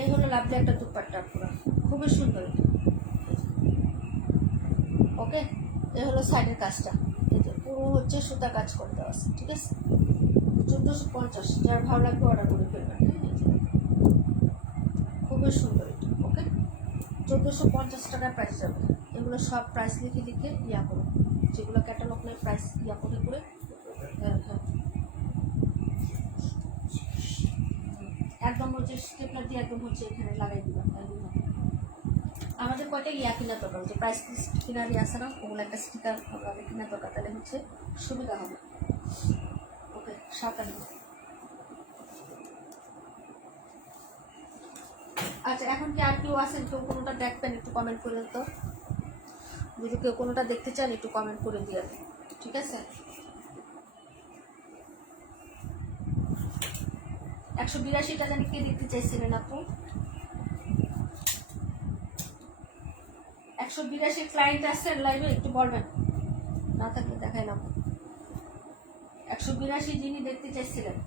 এই হলো লাভলি একটা দুপাট্টা পুরো, খুবই সুন্দর। ওকে এই হলো সাইডের কাজটা, পুরো হচ্ছে সুতা কাজ করে দেওয়া আছে, ঠিক আছে? 1450, যার ভালো লাগবে অর্ডার করে ফেলবেন। খুবই সুন্দর এটা। ওকে 1450 টাকার প্রাইস যাবে। এগুলো সব প্রাইস লিখে লিখে ইয়া করো, যেগুলো ক্যাটালগ নেই প্রাইস ইয়া করে করে। হ্যাঁ হ্যাঁ একদম হচ্ছে স্টেপলার দিয়ে একদম হচ্ছে এখানে লাগাই দিবা। আমাদের কয়টা ইয়া কিনা দরকার হচ্ছে প্রাইস কিনারি আছে না, ওগুলো একটা স্টিকার আমাদের কিনা দরকার, তাহলে হচ্ছে সুবিধা হবে। ওকে 57। আচ্ছা এখন কি আর কেউ আছেন, কেউ কোনোটা দেখবেন একটু কমেন্ট করে তো, যদি কেউ কোনোটা দেখতে চান একটু কমেন্ট করে দিয়ে, ঠিক আছে। 182টা জানি কে দেখতে চাইছিলেন আপু? 182 ক্লায়েন্ট আসছেন লাইভে, একটু বলবেন, না থাকলে দেখাই না। 182 যিনি দেখতে চাইছিলেন,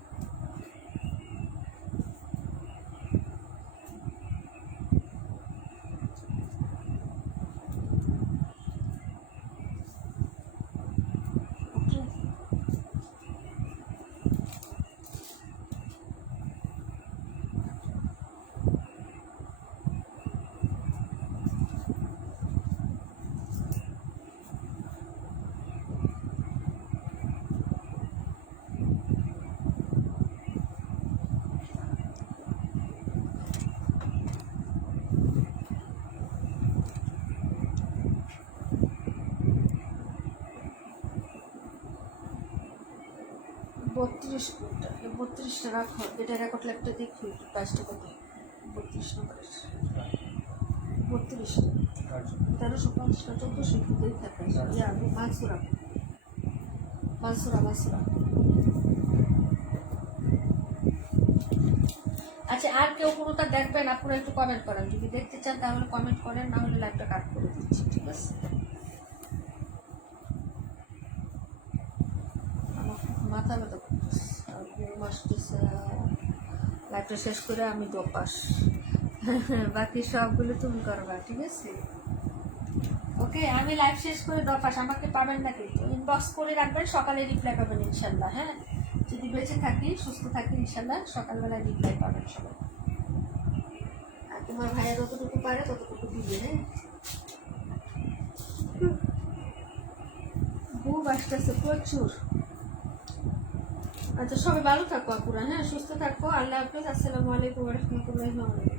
বত্রিশ কোনটা, 32টা রাখো, এটা রেকর্ড ল্যাপটা দেখি প্রাইসটা কত। 32 নম্বরের 32, 1350 না 1400 দেখতে প্রাইস। ইয়া মানসুরা মানসুরা মানসুরা। আচ্ছা আর কেউ কোনোটা দেখবেন আপনারা একটু কমেন্ট করেন, যদি দেখতে চান তাহলে কমেন্ট করেন, না হলে লাইভটা কাট করে দিচ্ছি, ঠিক আছে। আমার মাথা ব্যথা করতেছে, আর ঘুম আসতেছে। লাইভটা শেষ করে আমি দোপাস, বাকি সবগুলো তুমি করবা, ঠিক আছে। ওকে আমি লাইভ শেষ করে দোপাস, আমাকে পাবেন না কিন্তু ইনবক্স করে রাখবেন, সকালে রিপ্লাই পাবেন ইনশাল্লাহ। হ্যাঁ যদি বেঁচে থাকি সুস্থ থাকি ইনশাল্লাহ সকালবেলায় রিপ্লাই পাবেন সবাই। আর তোমার ভাইয়া যতটুকু পারে ততটুকু দিবে। হ্যাঁ ঘুম আসতেছে প্রচুর। আচ্ছা সবাই ভালো থাকো আপুরা, হ্যাঁ সুস্থ থাকো, আল্লাহ হাফেজ, আসসালামু আলাইকুম ওয়া রাহমাতুল্লাহি ওয়া বারাকাতুহু।